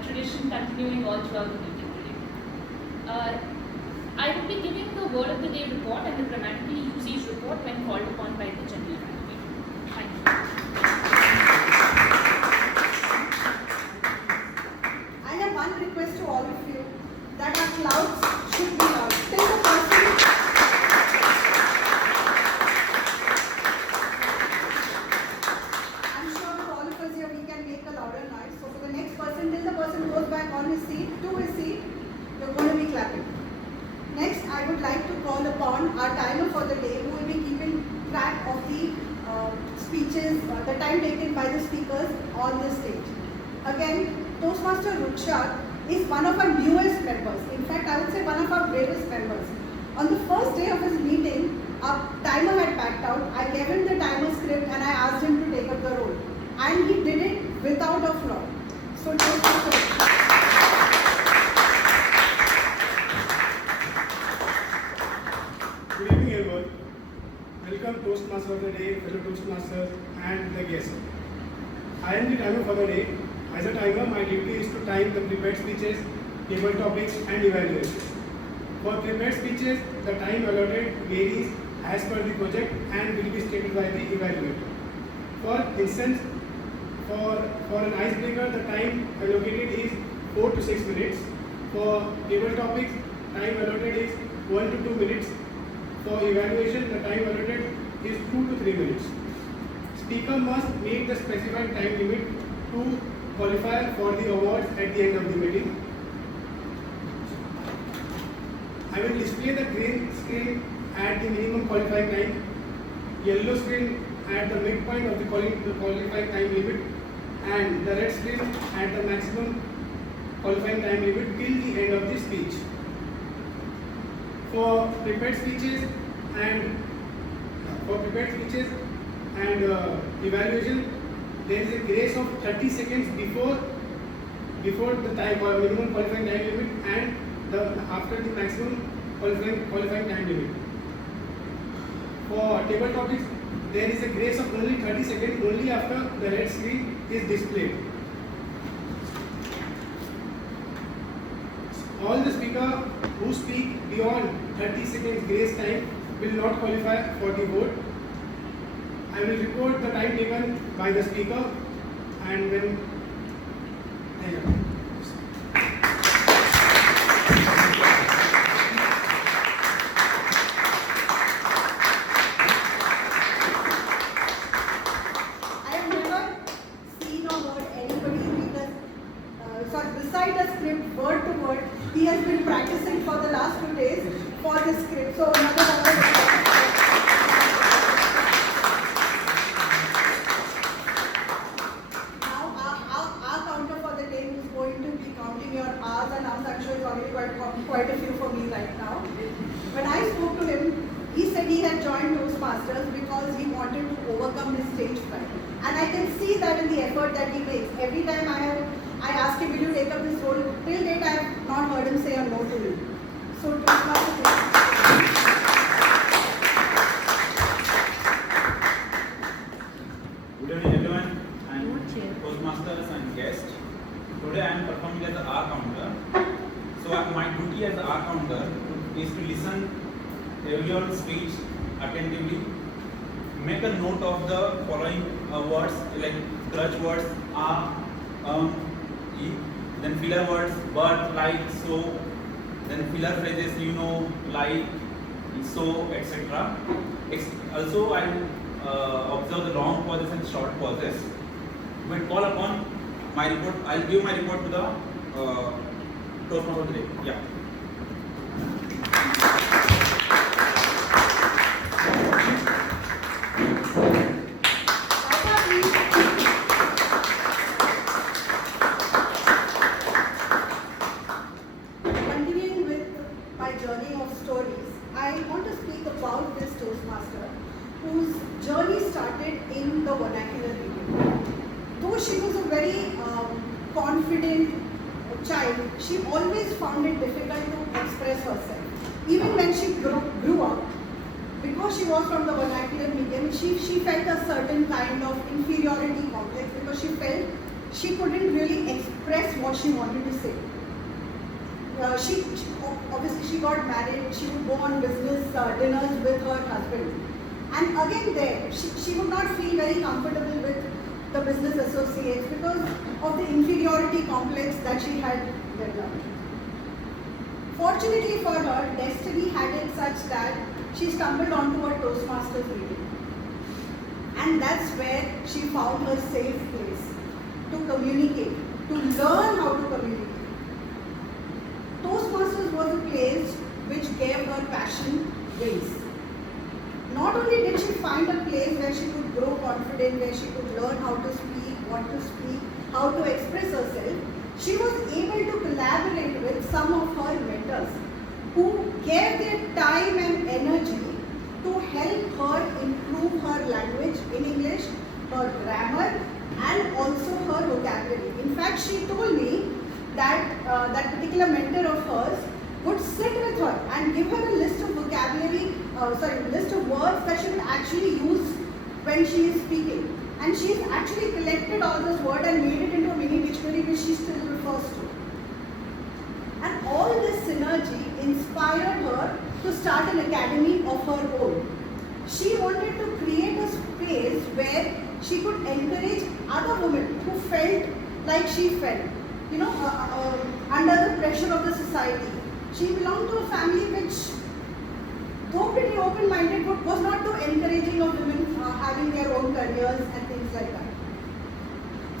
tradition continuing all throughout the meeting today. I will be giving the word of the day report and the grammatical usage report when called upon by the general manager. Thank you. I have one request to all of you, that our clouds should be loud. Take the person. I'm sure for all of us here we can make a louder noise. So for the next person, till the person goes back on his seat, to his seat, you're going to be clapping. Next, I would like to call upon our timer for the day, who will be keeping track of the speeches, the time taken by the speakers on the stage. Again, Toastmaster Ruksha is one of our newest members. In fact, I would say one of our bravest members. On the first day of his meeting, our timer had backed out. I gave him the timer script and I asked him to take up the role. And he did it without a flaw. So, Toastmaster Ruksha. Good evening, everyone. Welcome Toastmaster of the day, fellow Toastmasters, and the guests. I am the timer for the day. As a timer, my duty is to time the prepared speeches, table topics, and evaluations. For prepared speeches, the time allotted varies as per the project and will be stated by the evaluator. For instance, for an icebreaker, the time allocated is 4 to 6 minutes. For table topics, time allotted is 1 to 2 minutes. For evaluation, the time allotted is 2 to 3 minutes. Speaker must meet the specified time limit to qualify for the awards at the end of the meeting. I will display the green screen at the minimum qualifying time, yellow screen at the midpoint of the qualifying time limit, and the red screen at the maximum qualifying time limit till the end of the speech. For prepared speeches and evaluation, there is a grace of 30 seconds before the time or minimum qualifying time limit and after the maximum qualifying time limit. For table topics, there is a grace of only 30 seconds only after the red screen is displayed. All the speakers who speak beyond 30 seconds grace time will not qualify for the vote. I will report the time taken by the speaker and when I have never seen or heard anybody read recite a script word to word. He has been practicing for the last 2 days for this script. So another round of applause. Now our counter for the day, who's going to be counting your hours and hours. I'm sure it's already quite a few for me right now. When I spoke to him, he said he had joined Toastmasters because he wanted to overcome his stage fright. And I can see that in the effort that he makes. Every time I ask him, will you take up this role? Till date, I have not heard him say a no to me. So, Toastmasters. Good evening, everyone, and Toastmasters and guests. Today I am performing as the R counter. So my duty as the R counter is to listen everyone's speech attentively, make a note of the following words like crutch words e, then filler words but, like, so, then filler phrases like, so, etc. Also I observe the long pauses and short pauses. When call upon my report, I'll give my report to the Toastmaster today. Yeah. Continuing with my journey of stories, I want to speak about this Toastmaster whose journey started in the vernacular medium. Though she was a very confident child, she always found it difficult to express herself. Even when she grew up, because she was from the vernacular medium, she felt a certain kind of inferiority complex because she felt she couldn't really express what she wanted to say. Obviously she got married, she would go on business dinners with her husband. And again there, she would not feel very comfortable with the business associates because of the inferiority complex that she had developed. Fortunately for her, destiny had it such that she stumbled onto a Toastmasters meeting. And that's where she found her safe place to communicate, to learn how to communicate. Toastmasters was a place which gave her passion wings. Not only did she find a place where she could grow confident, where she could learn how to speak, what to speak, how to express herself, she was able to collaborate with some of her mentors who gave their time and energy to help her improve her language in English, her grammar, and also her vocabulary. In fact, she told me that that particular mentor of hers would sit with her and give her a list of list of words that she would actually use when she is speaking. And she's actually collected all those words and made it into a mini dictionary which she still refers to. And all this synergy inspired her to start an academy of her own. She wanted to create a space where she could encourage other women who felt like she felt, under the pressure of the society. She belonged to a family which, though pretty open-minded, was not too encouraging of women having their own careers and things like that.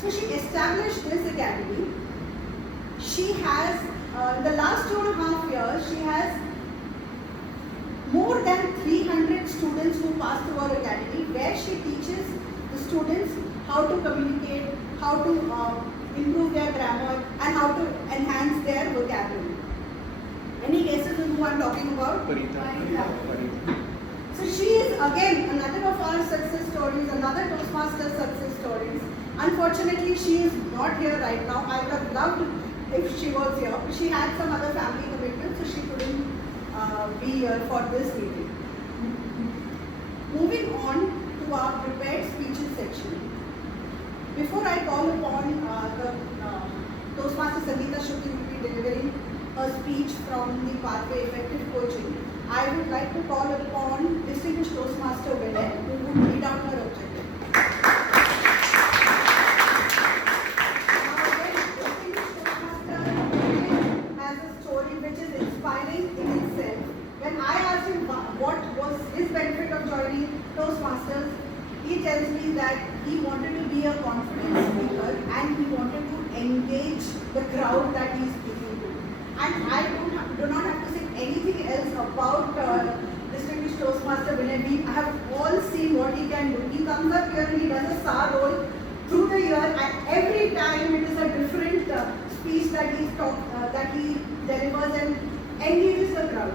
So she established this academy. She has, in the last 2.5 years, she has more than 300 students who pass through her academy, where she teaches the students how to communicate, how to improve their grammar, and how to enhance their vocabulary. Any guesses on who I'm talking about? Parita. So she is again another of our success stories, another Toastmaster success stories. Unfortunately, she is not here right now. I would have loved if she was here. She had some other family commitments, so she couldn't be here for this meeting. Moving on to our prepared speeches section. Before I call upon the Toastmaster Sangeeta Shukla will be delivering a speech from the Pathway Effective Coaching, I would like to call upon Distinguished Toastmaster Vinay, who would read out her objective. Distinguished Toastmaster Vinay has a story which is inspiring in itself. When I asked him what was his benefit of joining Toastmasters, he tells me that he wanted to be a confident speaker and he wanted to engage the crowd that he is speaking to. And I do not have to say anything else about Distinguished Toastmaster Vinay. We have all seen what he can do. He comes up here and he does a star roll through the year, and every time it is a different speech that he delivers and engages the crowd.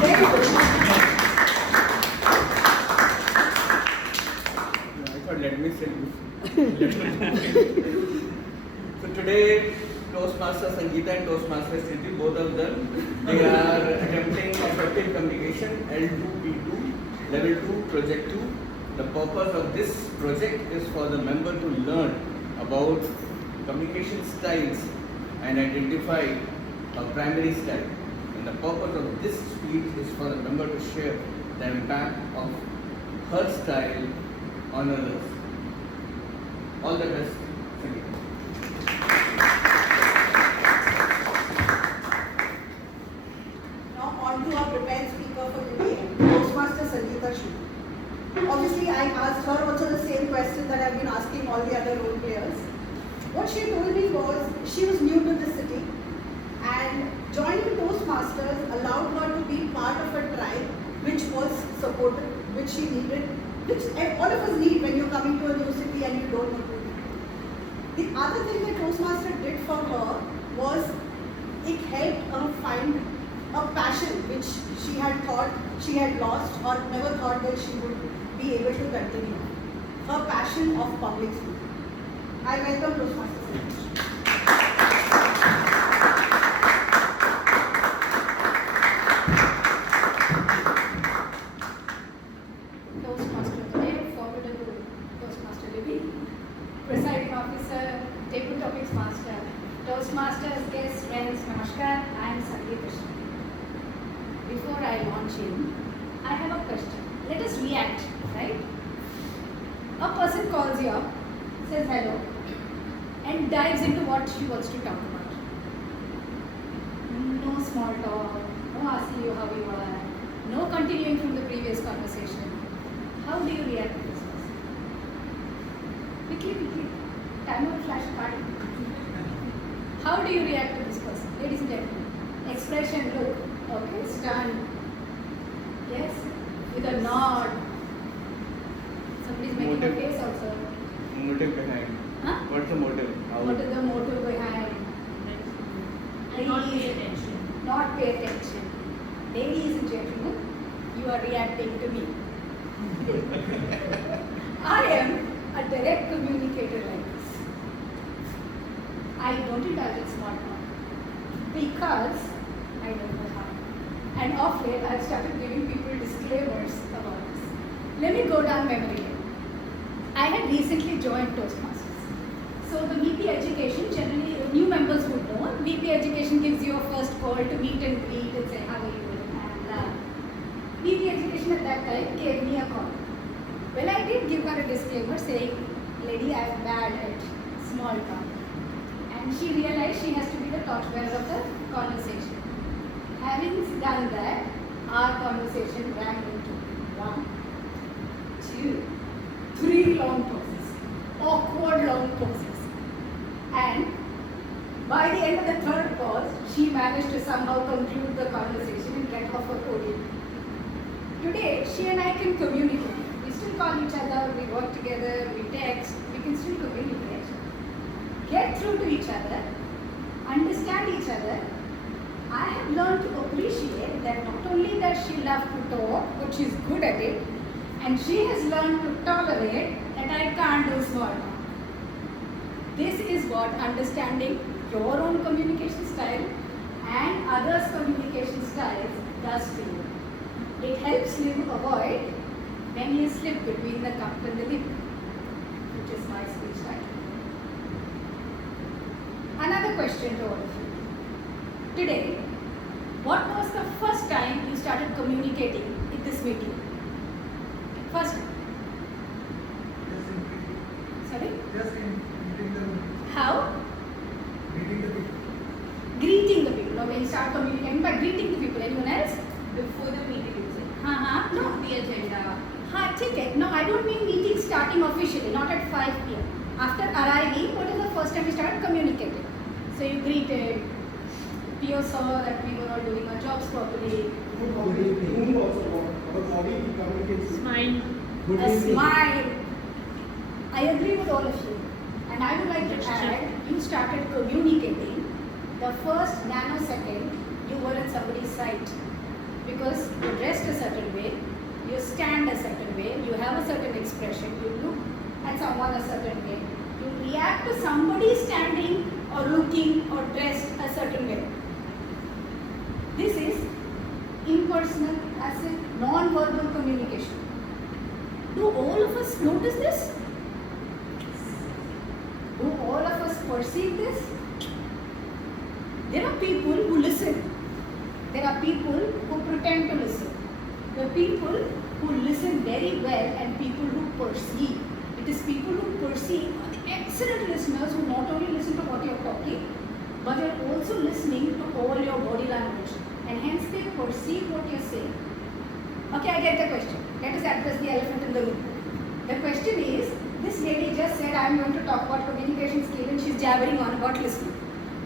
Very good. Let me say So today, Toastmaster Sangeeta and Toastmaster Siddhi, both of them, they are attempting effective communication L2P2, level 2, project 2. The purpose of this project is for the member to learn about communication styles and identify a primary style. And the purpose of this speech is for the member to share the impact of her style on others. All the best. Thank you. Now on to our prepared speaker for today, Toastmaster Sangeeta Shri. Obviously, I asked her also the same question that I've been asking all the other role players. What she told me was she was new to the city and joining Toastmasters allowed her to be part of a tribe which was supported, which she needed, which all of us need when you're coming to a new city and you don't know who. The other thing that Toastmaster did for her was it helped her find a passion which she had thought she had lost or never thought that she would be able to continue. Her passion of public speaking. I welcome Toastmaster Sangeeta. Toastmaster today, formidable Toastmaster Libby, presiding officer, table topics master, Toastmasters, guests, friends, namaskar, I am Sangeeta Shri. Before I launch in, I have a question. Let us react, right? A person calls you up, says hello, and dives into what she wants to talk about. No small talk, no asking you how you are, no continuing from the previous conversation. How do you react to this person? Quickly. Timer flash card. How do you react to this person? Ladies and gentlemen, expression, look, okay, stunned. Yes, with a nod. Somebody's making Motive. a face also. Motive behind. Huh? What's the motive? How? What is the motive behind? Not pay Ladies, attention. not pay attention. Ladies and gentlemen, you are reacting to me. I am a direct communicator like this. I don't indulge in small talk because I don't know how. And of late, I've started giving people disclaimers about this. Let me go down memory lane. I had recently joined Toastmasters. So the VP education, generally new members would know, VP education gives you a first call to meet and greet and say, how are you doing? And VP education at that time gave me a call. Well, I did give her a disclaimer saying, lady, I am bad at small talk. And she realized she has to be the torchbearer of the conversation. Having done that, our conversation ran into 1, 2, 3 long pauses, awkward long pauses. And by the end of the third pause, she managed to somehow conclude the conversation and get off her podium. Today, she and I can communicate. We still call each other, we work together, we text, we can still communicate. Get through to each other, understand each other. I have learned to appreciate that not only does she love to talk, but she's good at it, and she has learned to tolerate that I can't do small talk. This is what understanding your own communication style and others' communication styles does to you. It helps you avoid when you slip between the cup and the lip, which is my speech style. Another question to all of you. Today, what was the first time you started communicating in this meeting? First time. Sorry? Just in meeting the How? meeting the people. Greeting the people. Okay, you start communicating by greeting the people. Anyone else? Before the meeting, you say. No. The agenda. Okay. No, I don't mean meeting starting officially, not at 5 p.m. After arriving, what is the first time you started communicating? So you greeted, PO saw that we were all doing our jobs properly. Smile. A smile. I agree with all of you. And I would like to add, you started communicating the first nanosecond you were in somebody's sight. Because you dressed a certain way, you stand a certain way, you have a certain expression, you look at someone a certain way, you react to somebody standing or looking or dressed a certain way. This is impersonal, as in non-verbal communication. Do all of us notice this? Do all of us perceive this? There are people who listen. There are people who pretend to listen. There are people who listen very well and people who perceive. It is people who perceive are the excellent listeners who not only listen to what you're talking, but they're also listening to all your body language. And hence they perceive what you're saying. Okay, I get the question. Let us address the elephant in the room. The question is, this lady just said I'm going to talk about communication skill and she's jabbering on about listening.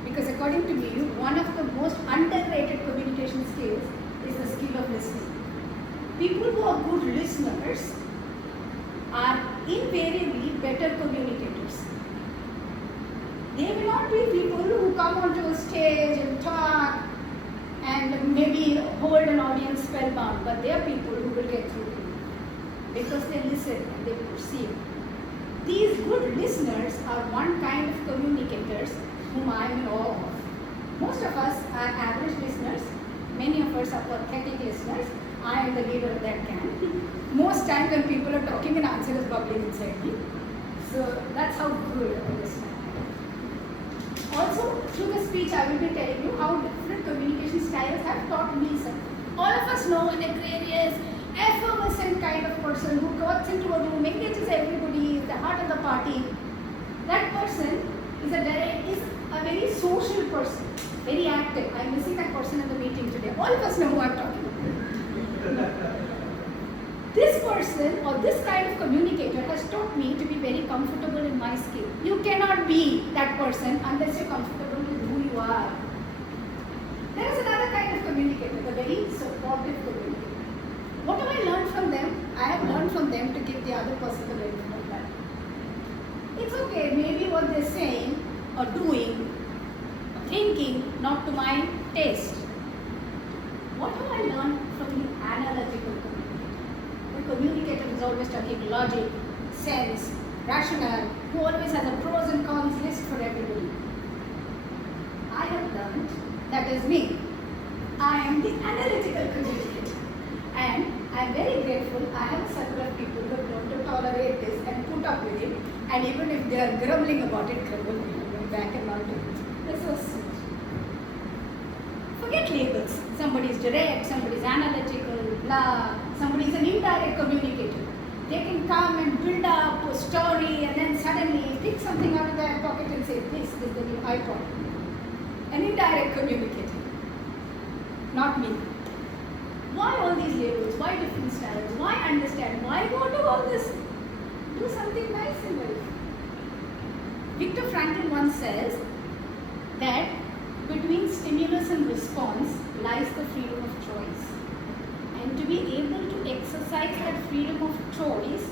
Because according to me, one of the most underrated communication skills is the skill of listening. People who are good listeners are invariably better communicators. They will not be people who come onto a stage and talk and maybe hold an audience spellbound, but they are people who will get through to you because they listen and they perceive. These good listeners are one kind of communicators whom I am in awe of. Most of us are average listeners. Many of us are pathetic listeners. I am the leader of that camp. Most times when people are talking, an answer is bubbling inside me. So that's how good a listener I am. Also, through the speech, I will be telling you how different communication styles have taught me something. All of us know an gregarious, effervescent kind of person who goes into a room, engages everybody, is the heart of the party. That person is a very social person, very active. I'm missing that person in the meeting today. All of us know who I'm talking about. This person or this kind of communicator has taught me to be very comfortable in my skill. You cannot be that person unless you're comfortable with who you are. There is another kind of communicator, the very supportive communicator. What have I learned from them? I have learned from them to give the other person the benefit of that. It's okay, maybe what they're saying or doing, or thinking, not to my taste. What have I learned from the analytical communicator? The communicator is always talking logic, sense, rationale, who always has a pros and cons list for everybody. I have learned that is me. I am the analytical communicator. And I am very grateful I have a circle of people who have learned to tolerate this and put up with it. And even if they are grumbling about it, going back and not doing it. This was sweet. Forget labels. Somebody is direct, somebody is analytical, blah. Somebody is an indirect communicator. They can come and build up a story and then suddenly pick something out of their pocket and say, this is the new iPod. An indirect communicator. Not me. Why all these labels? Why different styles? Why understand? Why go to all this? Do something nice in life. Viktor Frankl once says that between stimulus and response lies the freedom of choice. And to be able to exercise that freedom of choice,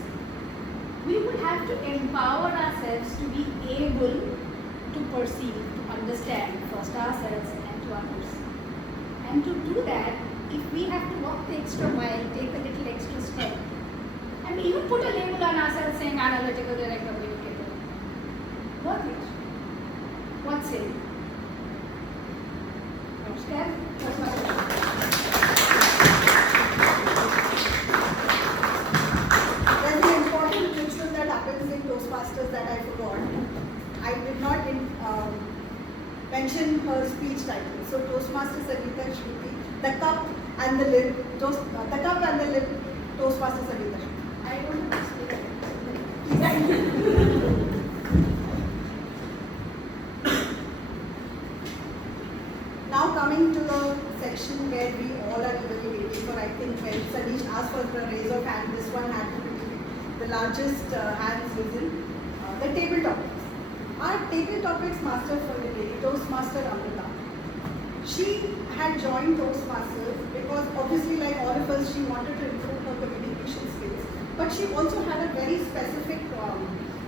we would have to empower ourselves to be able to perceive, to understand first ourselves and to others. And to do that, if we have to walk the extra mile, take a little extra step, and we even put a label on ourselves saying analytical, direct communicator. Worth it. What's it? Namaskar. That's my question. There's an important ritual that happens in Toastmasters that I forgot. I did not mention her speech title. So Toastmaster Sangeeta should be the cup and the lid. The cup and the lid. Toastmaster Sangeeta. I don't know how to Now coming to the section where we all are eagerly waiting for, I think when Sanish asked for the raise of hand, this one had to be the largest hands risen. The table topics. Our table topics master for the day, Toastmaster Amrita. She had joined Toastmasters because obviously like all of us, she wanted to improve her communication skills. But she also had a very specific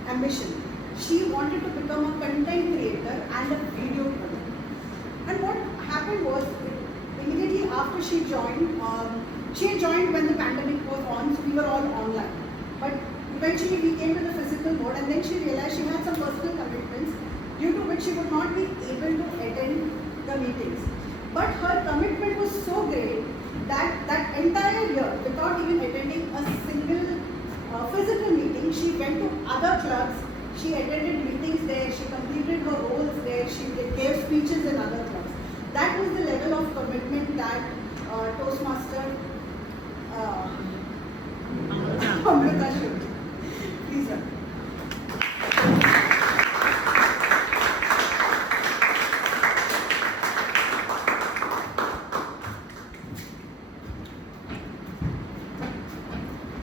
ambition. She wanted to become a content creator and a video creator. And what happened was, immediately after she had joined when the pandemic was on, so we were all online. But eventually we came to the physical mode and then she realized she had some personal commitments due to which she would not be able to attend the meetings. But her commitment was so great that that entire year, without even attending a single physical meeting, she went to other clubs She attended meetings there, she completed her roles there, she gave speeches in other clubs. That was the level of commitment that Toastmaster Amrita showed. Please run.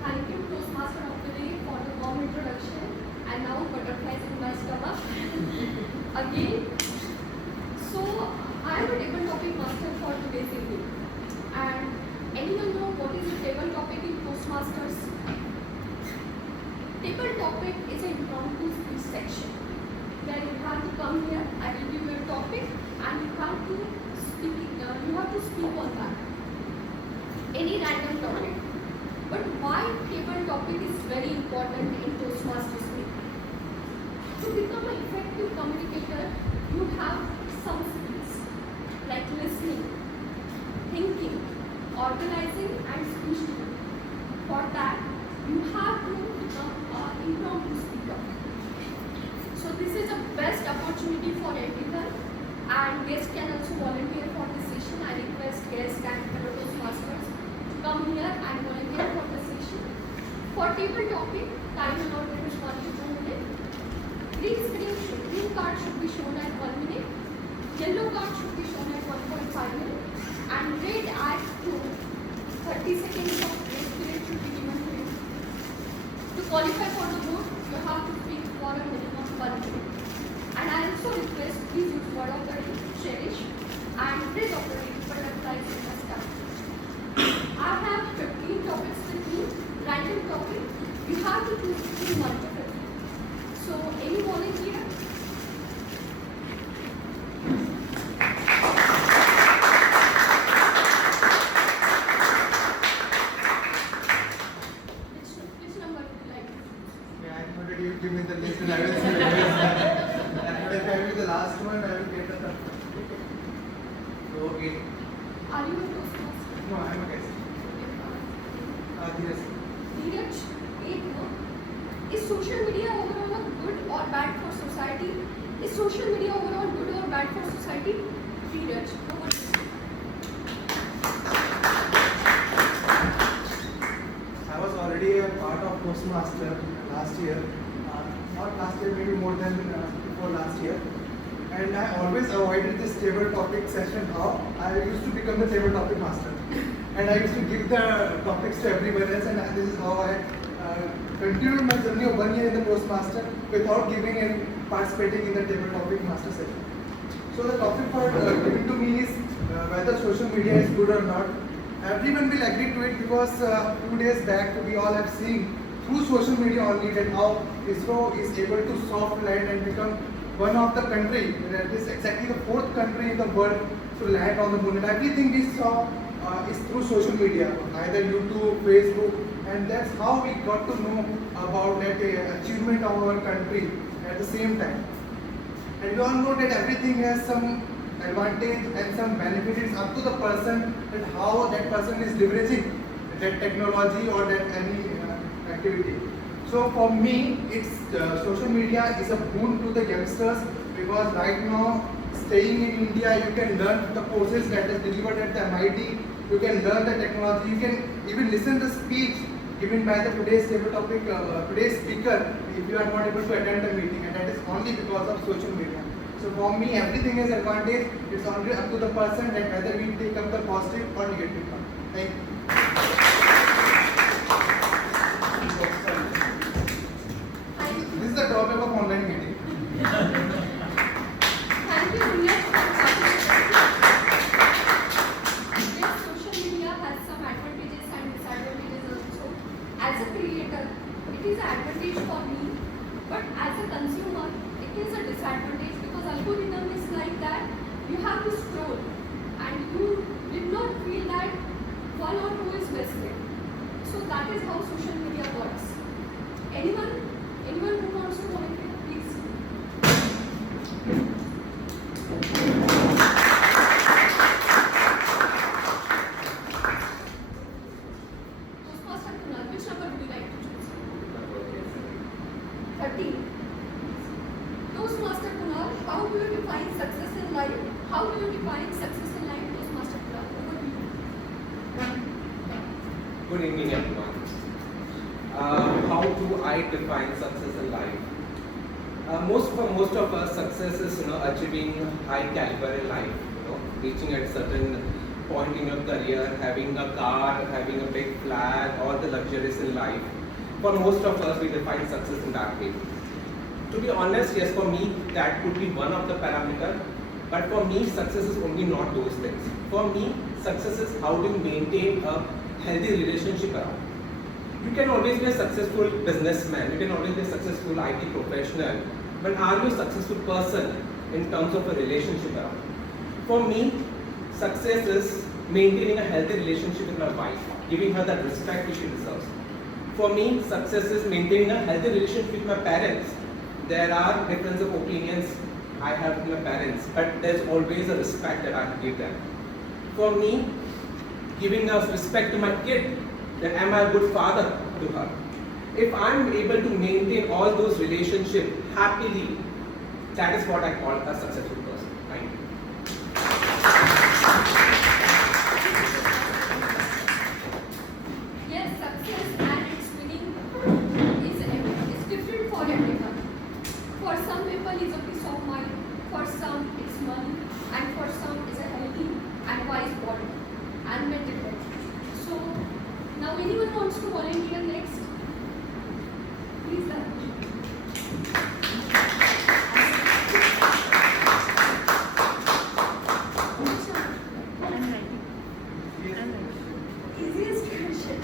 Thank you, Toastmaster of the Day, for the warm introduction. And now butterflies in my stomach. Again, so I am a table topic master for today's evening. And anyone know what is a table topic in Toastmasters? Table topic is an impromptu speech section where you have to come here, I will give you a topic, and you have to speak on that. Any random topic. But why table topic is very important in Toastmasters meeting? To become an effective communicator, you have some skills like listening, thinking, organizing, and speech giving. For that, you have to become an impromptu speaker. So this is the best opportunity for everyone, and guests can also volunteer for this session. I request guests and fellow Toastmasters to come here and volunteer for the session. For table topic, time allotment is 1 to 2 minutes. Green card should be shown at 1 minute. Yellow card should be shown at 1.5 minutes. And red at 30 seconds of grace period should be given to you. To qualify for the vote, you have to speak for a minimum of 1 minute. And I also request please use word of the day, cherish, and phrase of the day, butterflies in the sky. I have 15 topics with me, random topic. You have to choose between 1 to 15. So, any volunteer? Which number would you like to choose? Yeah, I thought that you give me the list and I will see the list. But if I will be the last one, I will get the So, okay. Are you a Toastmaster? No, I am a guest. Yes. Neeraj, 8 no. Is social media overall good or bad for society? Is social media overall good or bad for society? Neeraj, over to you. I was already a part of Toastmaster last year. Not last year, maybe more than before last year. And I always avoided this table topic session. How? I used to become the table topic master. And I used to give the topics to everyone else, and this is how I continued my journey of 1 year in the Toastmaster without giving and participating in the table topic master session. So the topic for given to me is whether social media is good or not. Everyone will agree to it because 2 days back we all have seen through social media only that how ISRO is able to soft land and become one of the country, that is exactly the 4th country in the world to land on the moon. And everything we saw is through social media, either YouTube, Facebook, and that's how we got to know about that achievement of our country at the same time. And we all know that everything has some advantage and some benefit. It's up to the person that how that person is leveraging that technology or that any activity. So for me, it's social media is a boon to the youngsters because right now, staying in India, you can learn the courses that is delivered at the MIT. You can learn the technology. You can even listen the speech given by the today's speaker if you are not able to attend the meeting, and that is only because of social media. So for me, everything is advantage. It's only up to the person that whether we take up the positive or negative one. Thank you. This is the drawback of online meeting. Thank you, Neeraj, for participating. Yes, social media has some advantages and disadvantages also. As a creator, it is an advantage for me, but as a consumer, it is a disadvantage because algorithm is like that. You have to scroll, and you did not feel that 1 or 2 is wasted. So that is how social media works. Anyone who wants to volunteer, please. Toastmaster Kunal, which number would you like to choose? 13. Good evening, everyone. How do I define success in life? Most of us, success is achieving high caliber in life. Reaching at certain point in your career, having a car, having a big flat, all the luxuries in life. For most of us, we define success in that way. To be honest, yes, for me, that could be one of the parameters. But for me, success is only not those things. For me, success is how do you maintain a healthy relationship around. You can always be a successful businessman, you can always be a successful IT professional, but are you a successful person in terms of a relationship around? For me, success is maintaining a healthy relationship with my wife, giving her that respect which she deserves. For me, success is maintaining a healthy relationship with my parents. There are difference of opinions I have with my parents, but there's always a respect that I give them. For me, giving us respect to my kid, then am I a good father to her? If I'm able to maintain all those relationships happily, that is what I call a successful person. Thank you. Yes, success and its meaning is different for everyone. For some people, it's a peace of mind. For some, it's money, and for some, it's a healthy and wise body and mental health. So, now anyone wants to volunteer next? Please, Easiest question.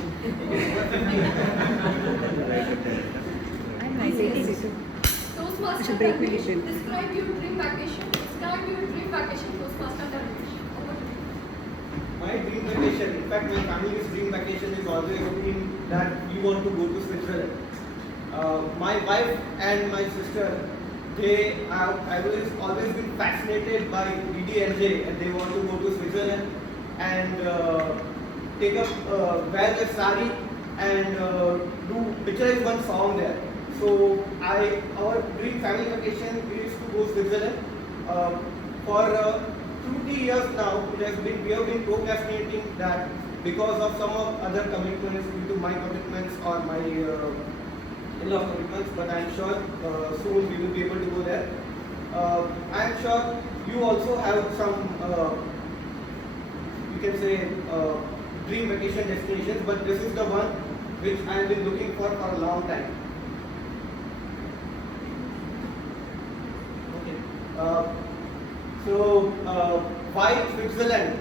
Toastmaster graduation. Describe your dream vacation. Describe your dream vacation. Toastmaster graduation. Over to you. My dream vacation, in fact, my family's dream vacation is always been that we want to go to Switzerland. My wife and my sister, they have always been fascinated by DDLJ, and they want to go to Switzerland and take up wear their sari and do picturize one song there. So our dream family vacation is to go Switzerland. For 2-3 years now, we have been procrastinating that because of some of other commitments due to my commitments or my in-law commitments. But I am sure soon we will be able to go there. I am sure you also have some you can say dream vacation destinations, but this is the one which I have been looking for a long time. Okay. Why Switzerland?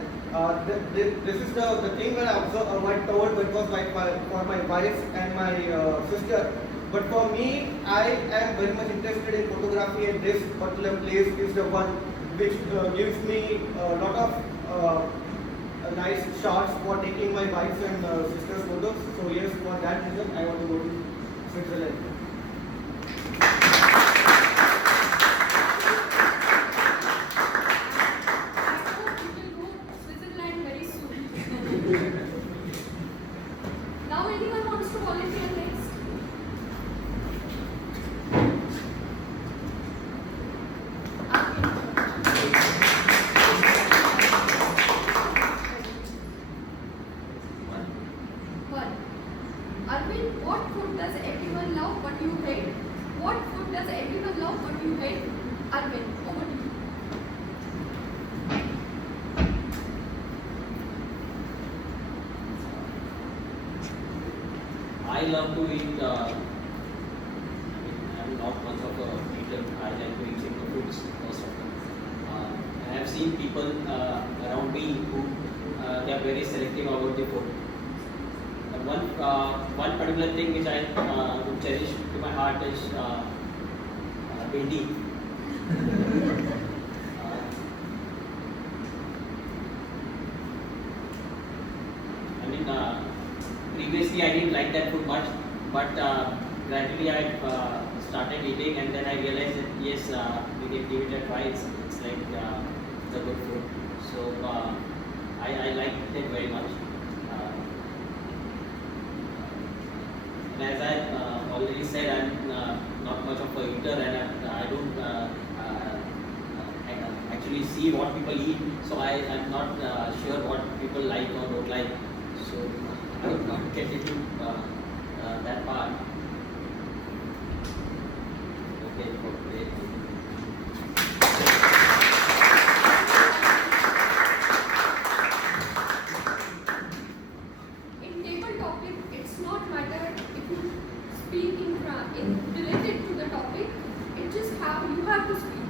This is the thing that I told, but was for my wife and my sister. But for me, I am very much interested in photography, and this particular place is the one which gives me a lot of nice shots for taking my wife's and sister's photos. So yes, for that reason, I want to go to Switzerland. Now anyone wants to volunteer next? One. Arvind, what food does everyone love but you hate? What food does everyone love but you hate? Arvind, over to you. I love to eat, I'm not much of a eater. I like to eat simple foods most of them. I have seen people around me who they are very selective about the food. One particular thing which I would cherish to my heart is bindi. Previously I didn't like that food much, but gradually I started eating, and then I realized that yes, we can give it a try. It's like it's a good food. So I like it very much. And as I already said, I'm not much of a eater, and I don't actually see what people eat, so I'm not sure what people like or don't like. So I will not get into that part. Okay, okay. In table topic, it's not matter if you speak in related to the topic. It just you have to speak.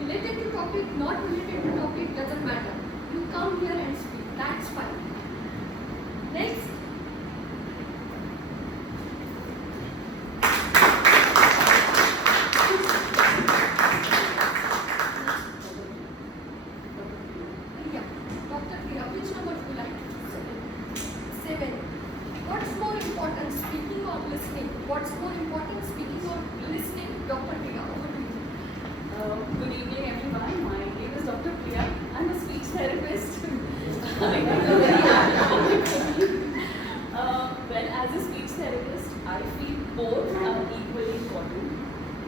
Related to topic, not related to topic, doesn't matter. You come here and speak. That's fine. Next. Yeah, Dr. Priya, which number would you like? 7. What's more important, speaking or listening? What's more important, speaking or listening? Dr. Priya, over to you. Good evening, everyone. My name is Dr. Priya. I'm a speech therapist. Well, as a speech therapist, I feel both are equally important.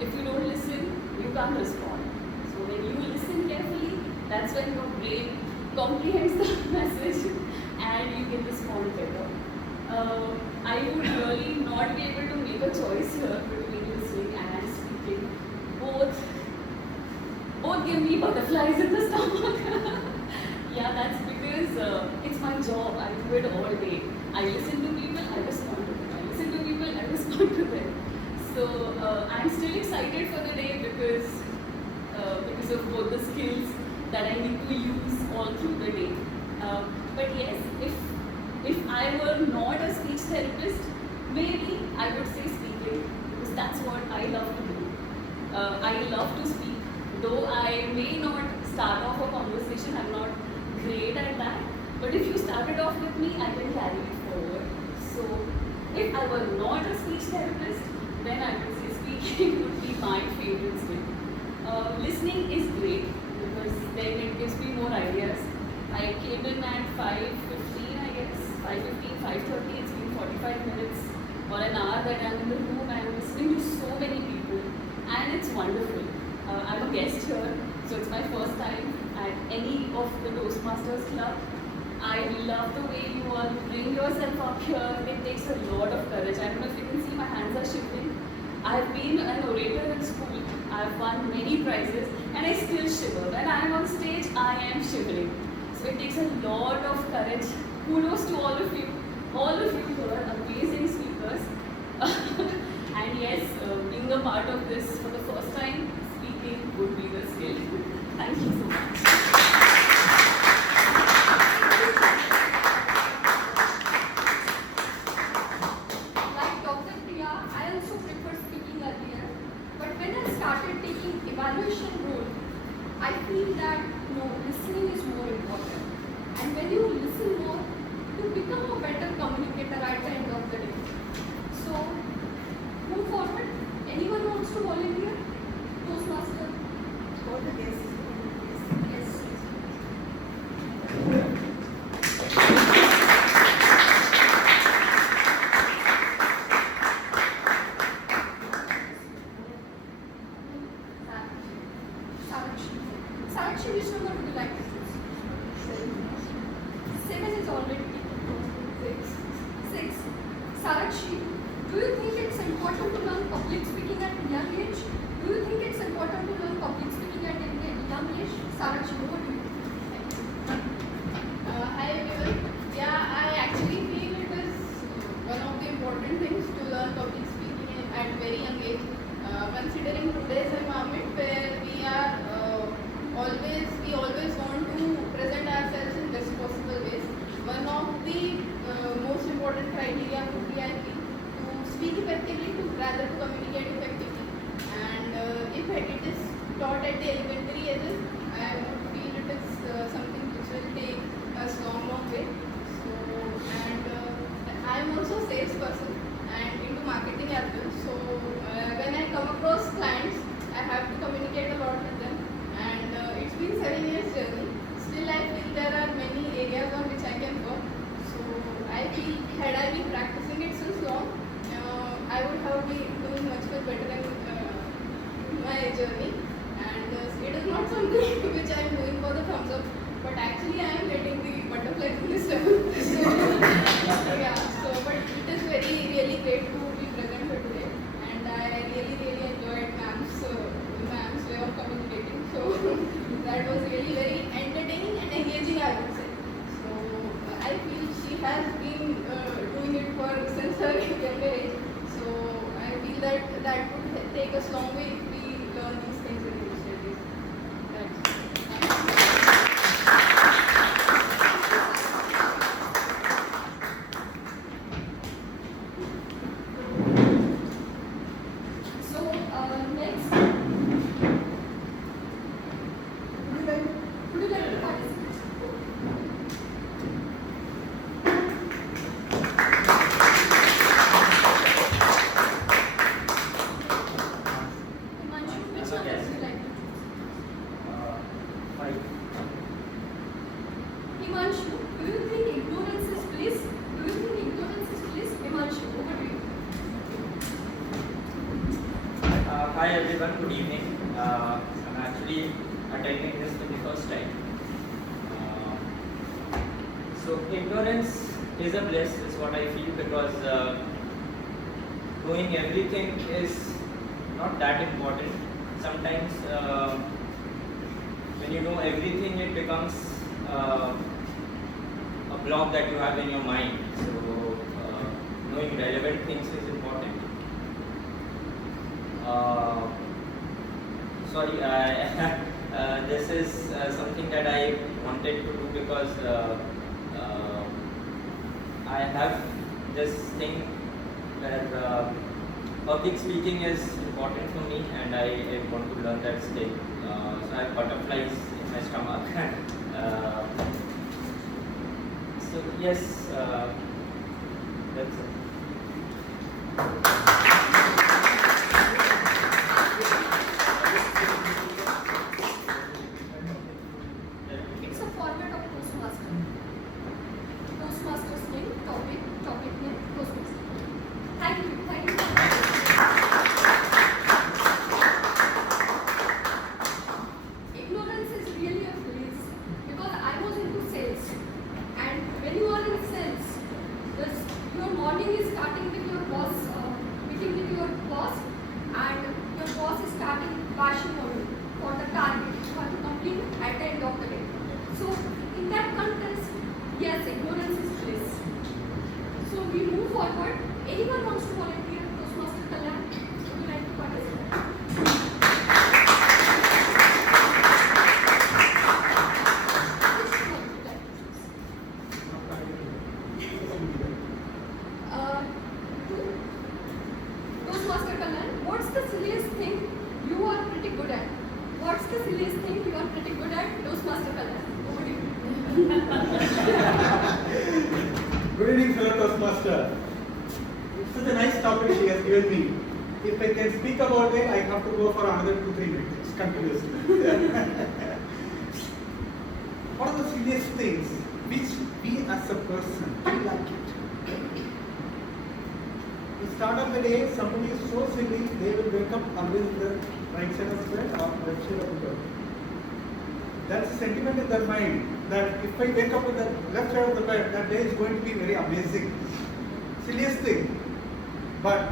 If you don't listen, you can't respond. So when you listen carefully, that's when your brain comprehends the message and you can respond better. I would really not be able to make a choice here between listening and speaking. Both give me butterflies in the stomach. Yeah, that's because it's my job. I do it all day. I listen to people, I respond to them. I listen to people, I respond to them. So I'm still excited for the day because of both the skills that I need to use all through the day. But yes, if I were not a speech therapist, maybe I would say speaking because that's what I love to do. I love to speak. Though I may not start off a conversation, I'm not great at that. But if you started off with me, I can carry it forward. So if I were not a speech therapist, then I would say speaking would be my favorite skill. Listening is great because then it gives me more ideas. I came in at 5:15, I guess, 5:15, 5:30. It's been 45 minutes or an hour that I'm in the room and I'm listening to so many people, and it's wonderful. I'm a guest here, so it's my first time at any of the Toastmasters club. I love the way you all bring yourself up here. It takes a lot of courage. I don't know if you can see my hands are shivering. I've been an orator in school. I've won many prizes and I still shiver. When I'm on stage, I am shivering. So it takes a lot of courage. Kudos to all of you. All of you who are amazing speakers. And yes, being a part of this for the first time, speaking would be the skill. Thank you so much. Like Dr. Priya, I also prefer speaking earlier. But when I started taking evaluation role, I feel that no, listening is more important. And when you listen more, you become a better communicator at the end of the day. So, move forward. Anyone wants to volunteer? Toastmaster? All the guests. Yes. Sarakshi, which number would you like to choose? 7 is already taken. 6. Sarakshi, do you think it's important to learn public speaking at a young age? Do you think it's important to learn public speaking at a young age? Sarakshi, what do you think? Hi everyone. Yeah, I actually feel it is one of the important things to learn public speaking at very young age. Considering today's environment where we always want to present ourselves in best possible ways. One of the most important criteria would be, I think, to speak effectively, to rather to communicate effectively. And if it is taught at the elementary ages, I would feel it is something which will take us long way. So, and I am also a salesperson and into marketing as well. So when I come across clients, I have to communicate a lot with them. And it's been 7 years journey. Still, I feel there are many areas on which I can work. So I feel had I been practicing it since long, I would have been doing much better in my journey. And it is not something which I has been doing it for since her younger age. So I feel that that would take us long way if we learn these things in initial days. So next, would you like to participate? Himanshu, which one would you like to choose? Five. Himanshu, do you think ignorance is bliss? Do you think ignorance is bliss? Himanshu, over to you. Hi everyone, good evening. I'm actually attending this for the first time. So ignorance is a bliss, is what I feel, because knowing everything is not that important. Sometimes when you know everything, it becomes a block that you have in your mind. So knowing relevant things is important. Sorry, this is something that I wanted to do because I have this thing where public speaking is important for me, and I want to learn that skill. So I have butterflies in my stomach. So yes, that's it. It's a format of Toastmaster. Toastmasters name, topic name, Toastmaster. Thank you. Ignorance is really a bliss because I was into sales, and when you are in sales, your morning is starting with your boss, meeting with your boss, and your boss is starting bashing on you for the target you have to complete at the end of the day. So in that context, yes, ignorance is bliss. So we move forward. Anyone wants to volunteer at Toastmaster Kalyan? Would you like to participate? Uh, Toastmaster Kalyan, what's the silliest thing you are pretty good at? What's the silliest thing you are pretty good at? Toastmaster Kalyan, over to you. Good evening, fellow Toastmaster. It's such a nice topic she has given me. If I can speak about it, I have to go for another 2-3 minutes continuously. What are the serious things which we as a person we like it? The start of the day, somebody is so silly, they will wake up always with the right side of the bed or left side of the bed. That's a sentiment in their mind that if I wake up with the left side of the bed, that day is going to be very amazing. Silliest thing, but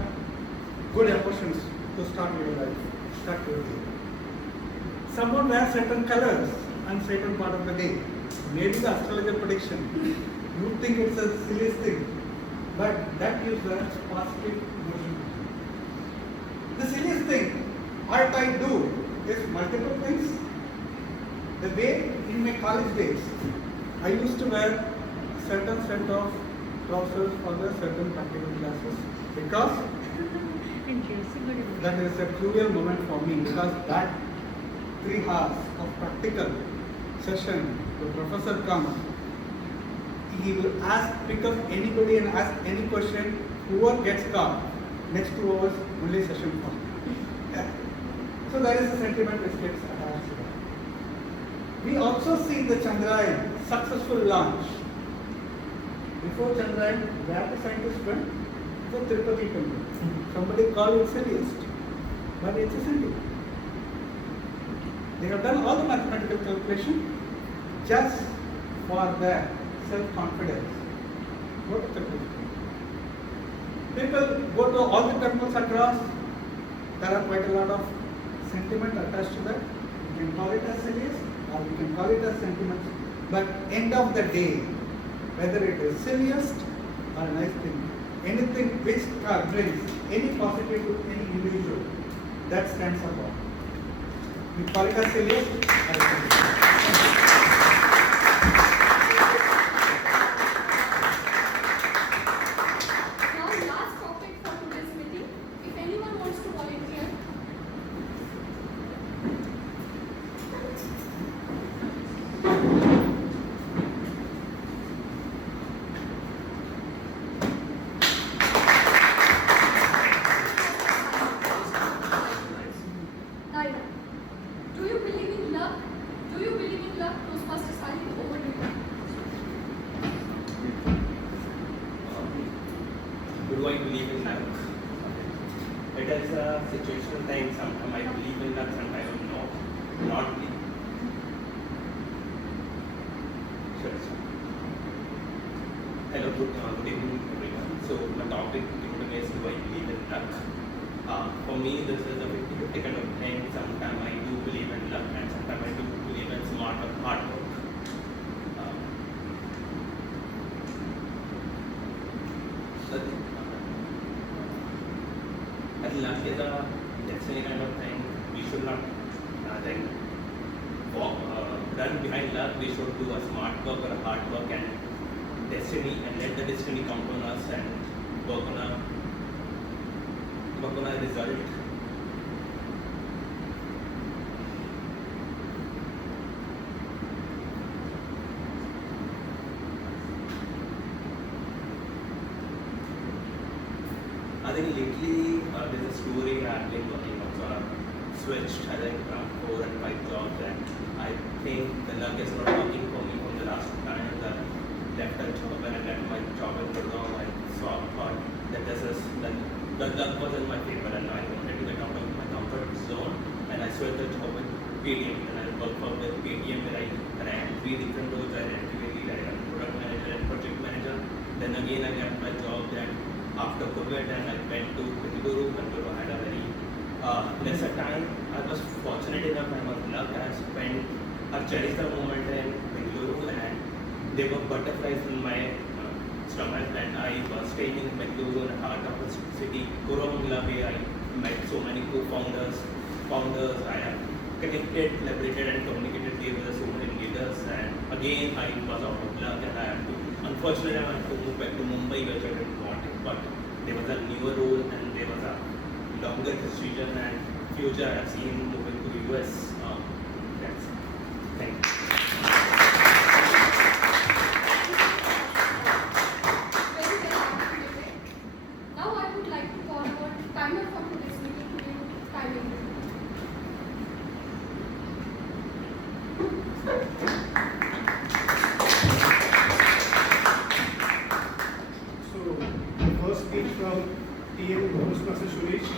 good emotions to start your life, start your day. Someone wears certain colors on certain part of the day. Maybe the astrologer prediction. You think it's the silliest thing, but that gives a positive emotion. The silliest thing what I do is multiple things. The way in my college days, I used to wear a certain set of trousers for the certain practical classes because that is a crucial moment for me, because that 3 hours of practical session, the professor comes, he will pick up anybody and ask any question. Whoever gets caught, next 2 hours only session for me. Yeah. So that is the sentiment which gets attached to that. We also see the Chandrayaan successful launch. Before Chandrayaan, where the scientists went? The Tirupati temple. Somebody called it silliest, but it's a sentiment. They have done all the mathematical calculation just for their self-confidence. Go to Tirupati. People go to all the temples across. There are quite a lot of sentiment attached to that. You can call it as silliest, or you can call it as sentiments. But end of the day, whether it is silliest or a nice thing, anything which brings any positive to any individual, that stands above. We call it as silliest or a silliest. Now, last topic for today's meeting. If anyone wants to volunteer, Naira, do you believe in luck? Do you believe in luck? Toastmasters Sally, over to you. Do I believe in luck? It is a situational thing. Sometimes I believe in luck, sometimes I don't know. Not believe. Sure. Hello, good evening everyone. So my topic today is, do I believe in luck? For me, this is a 50-50 kind of thing. Sometimes I do believe in luck, and sometimes I do believe in smart or hard work. But luck is a destiny kind of thing. We should not run behind luck. We should do a smart work or a hard work and destiny, and let the destiny come on us and work on a result. I think lately there's a story I've been working on. So I've switched, I think, from 4 and 5 jobs, and I think the luck is not working for me from the last time. I left a job, and I left my job in Gurgaon. I thought that the luck was in my favor, and I wanted to get out of my comfort zone, and I switched the job with Paytm, and I worked for with Paytm where I ran 3 different roles. I ran I ran product manager and project manager. Then again I got my job that after COVID, and I went to Bengaluru. Bengaluru had a very lesser time. I was fortunate enough, I was lucky. I cherished the moment in Bengaluru, and there were butterflies in my stomach, and I was staying in Bengaluru, in the heart of the city, Kurumangala, where I met so many co-founders. I have connected, collaborated, and communicated with so many leaders. And again, I was out of luck, and unfortunately, I had to move back to Mumbai, which I didn't want it. But there was a newer role, and there was a longer decision and future I have seen moving to the US. That's it. Thank you. Very well articulated. Now I would like to call our timer for today's meeting to give timing. So, the first speech from TM Toastmaster Suresh,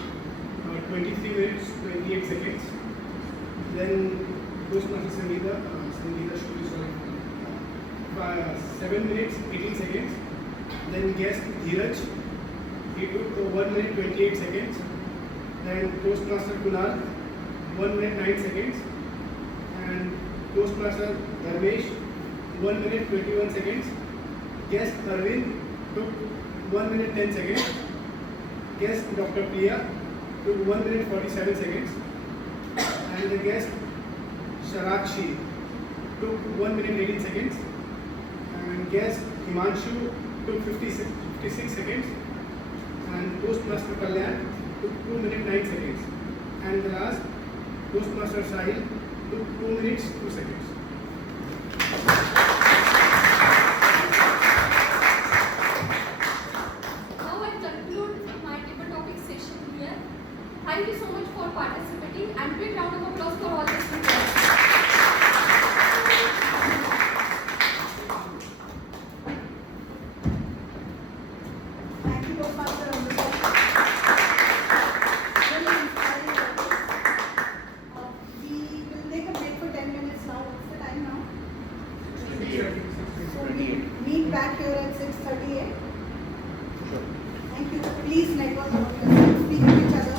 23 minutes, 28 seconds. Then Toastmaster Sangeeta Shuri, 7 minutes, 18 seconds. Then guest Dheeraj, he took 1 minute, 28 seconds. Then Toastmaster Kunal, 1 minute, 9 seconds. And Toastmaster Dharmesh, 1 minute, 21 seconds. Guest Arvind took 1 minute, 10 seconds. Guest Dr. Priya took 1 minute, 47 seconds. And the guest Sharakshi took 1 minute, 18 seconds. And guest Himanshu took 56 seconds. And Toastmaster Kalyan took 2 minutes, 9 seconds. And the last, Toastmaster Sahil took 2 minutes, 2 seconds. Now I conclude my table topic session here. Thank you so much for participating, and big round of applause for all the speakers. Thank you, Toastmaster. Really inspiring topics. We will take a break for 10 minutes now. What's the time now? 28. So we meet back here at 6:38. Thank you. Please network among yourselves. Speak to each other.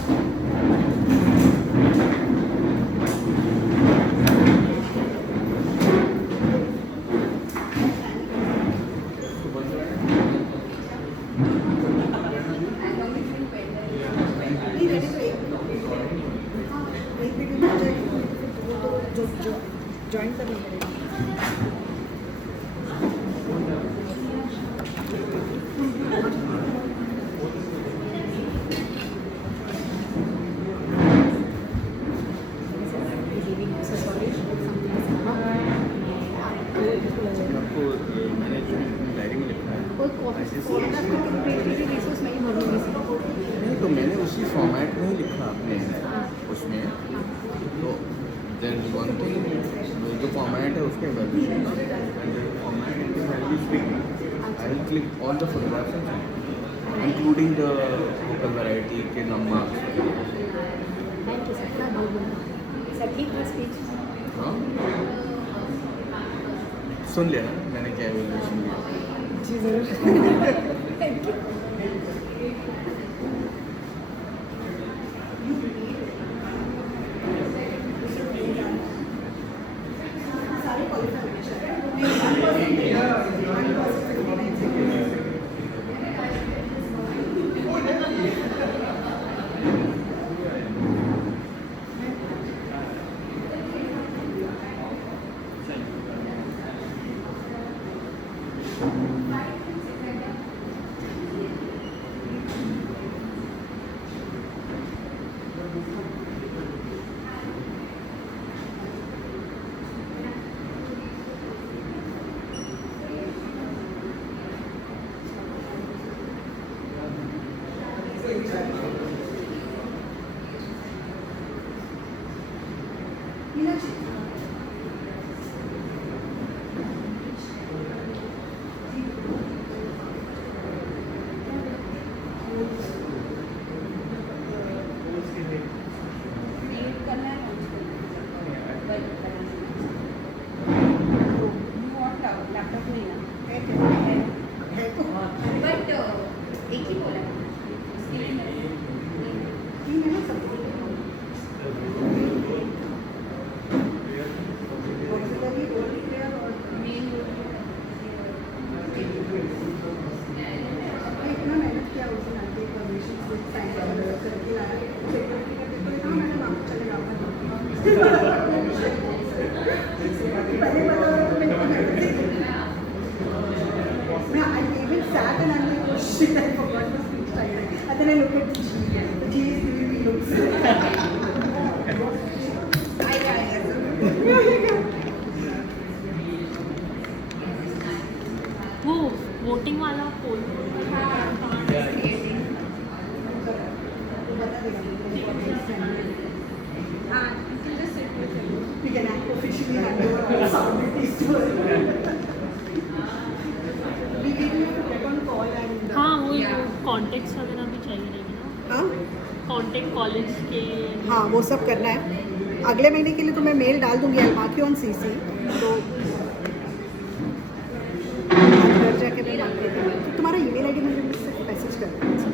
आपको मैंने जो diary में लिखा है नहीं तो मैंने उसी फॉर्मेट में ही लिखा अपने उसमें तो देयर इज वन थिंग जो फॉर्मेट है उसके valuation format in the value string I will click all the photographs including the vocal variety के नंबर हाँ सुन लिया ना मैंने क्या एवोल्यूशन किया जी जरूर थैंक यू सारे क्वालिफाई लैपटॉप नहीं ना बट एक ही बोला इतना मेहनत किया उस दिन आके परमिशन से साइन करके लाया सिक्योरिटी का पेपर था मैंने वापस चले जाऊंगा पहले बता I even sat and I'm like, oh shit, I forgot the speech title. And then I look at G. G is giving me looks. वो वोटिंग वाला पोल We can officially hand over our sound duties to her. We will get on call and. हाँ वो contacts वगैरह भी चाहिए रहेंगे ना हाँ कॉन्टेक्ट कॉलेज के हाँ वो सब करना है अगले महीने के लिए तो मैं मेल डाल दूंगी अलमाकी ऑन सीसी तो घर जाके मैं बात करती हूँ तो तुम्हारा ईमेल आईडी मुझे मैसेज कर देना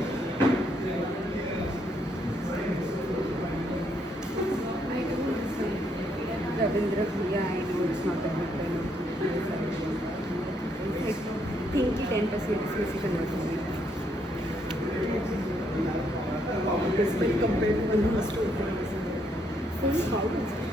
रविंद्र भैया I know it's not a good pen I think कि 10% इसमें से कन्वर्ट होगी compared to when you must do it. Full how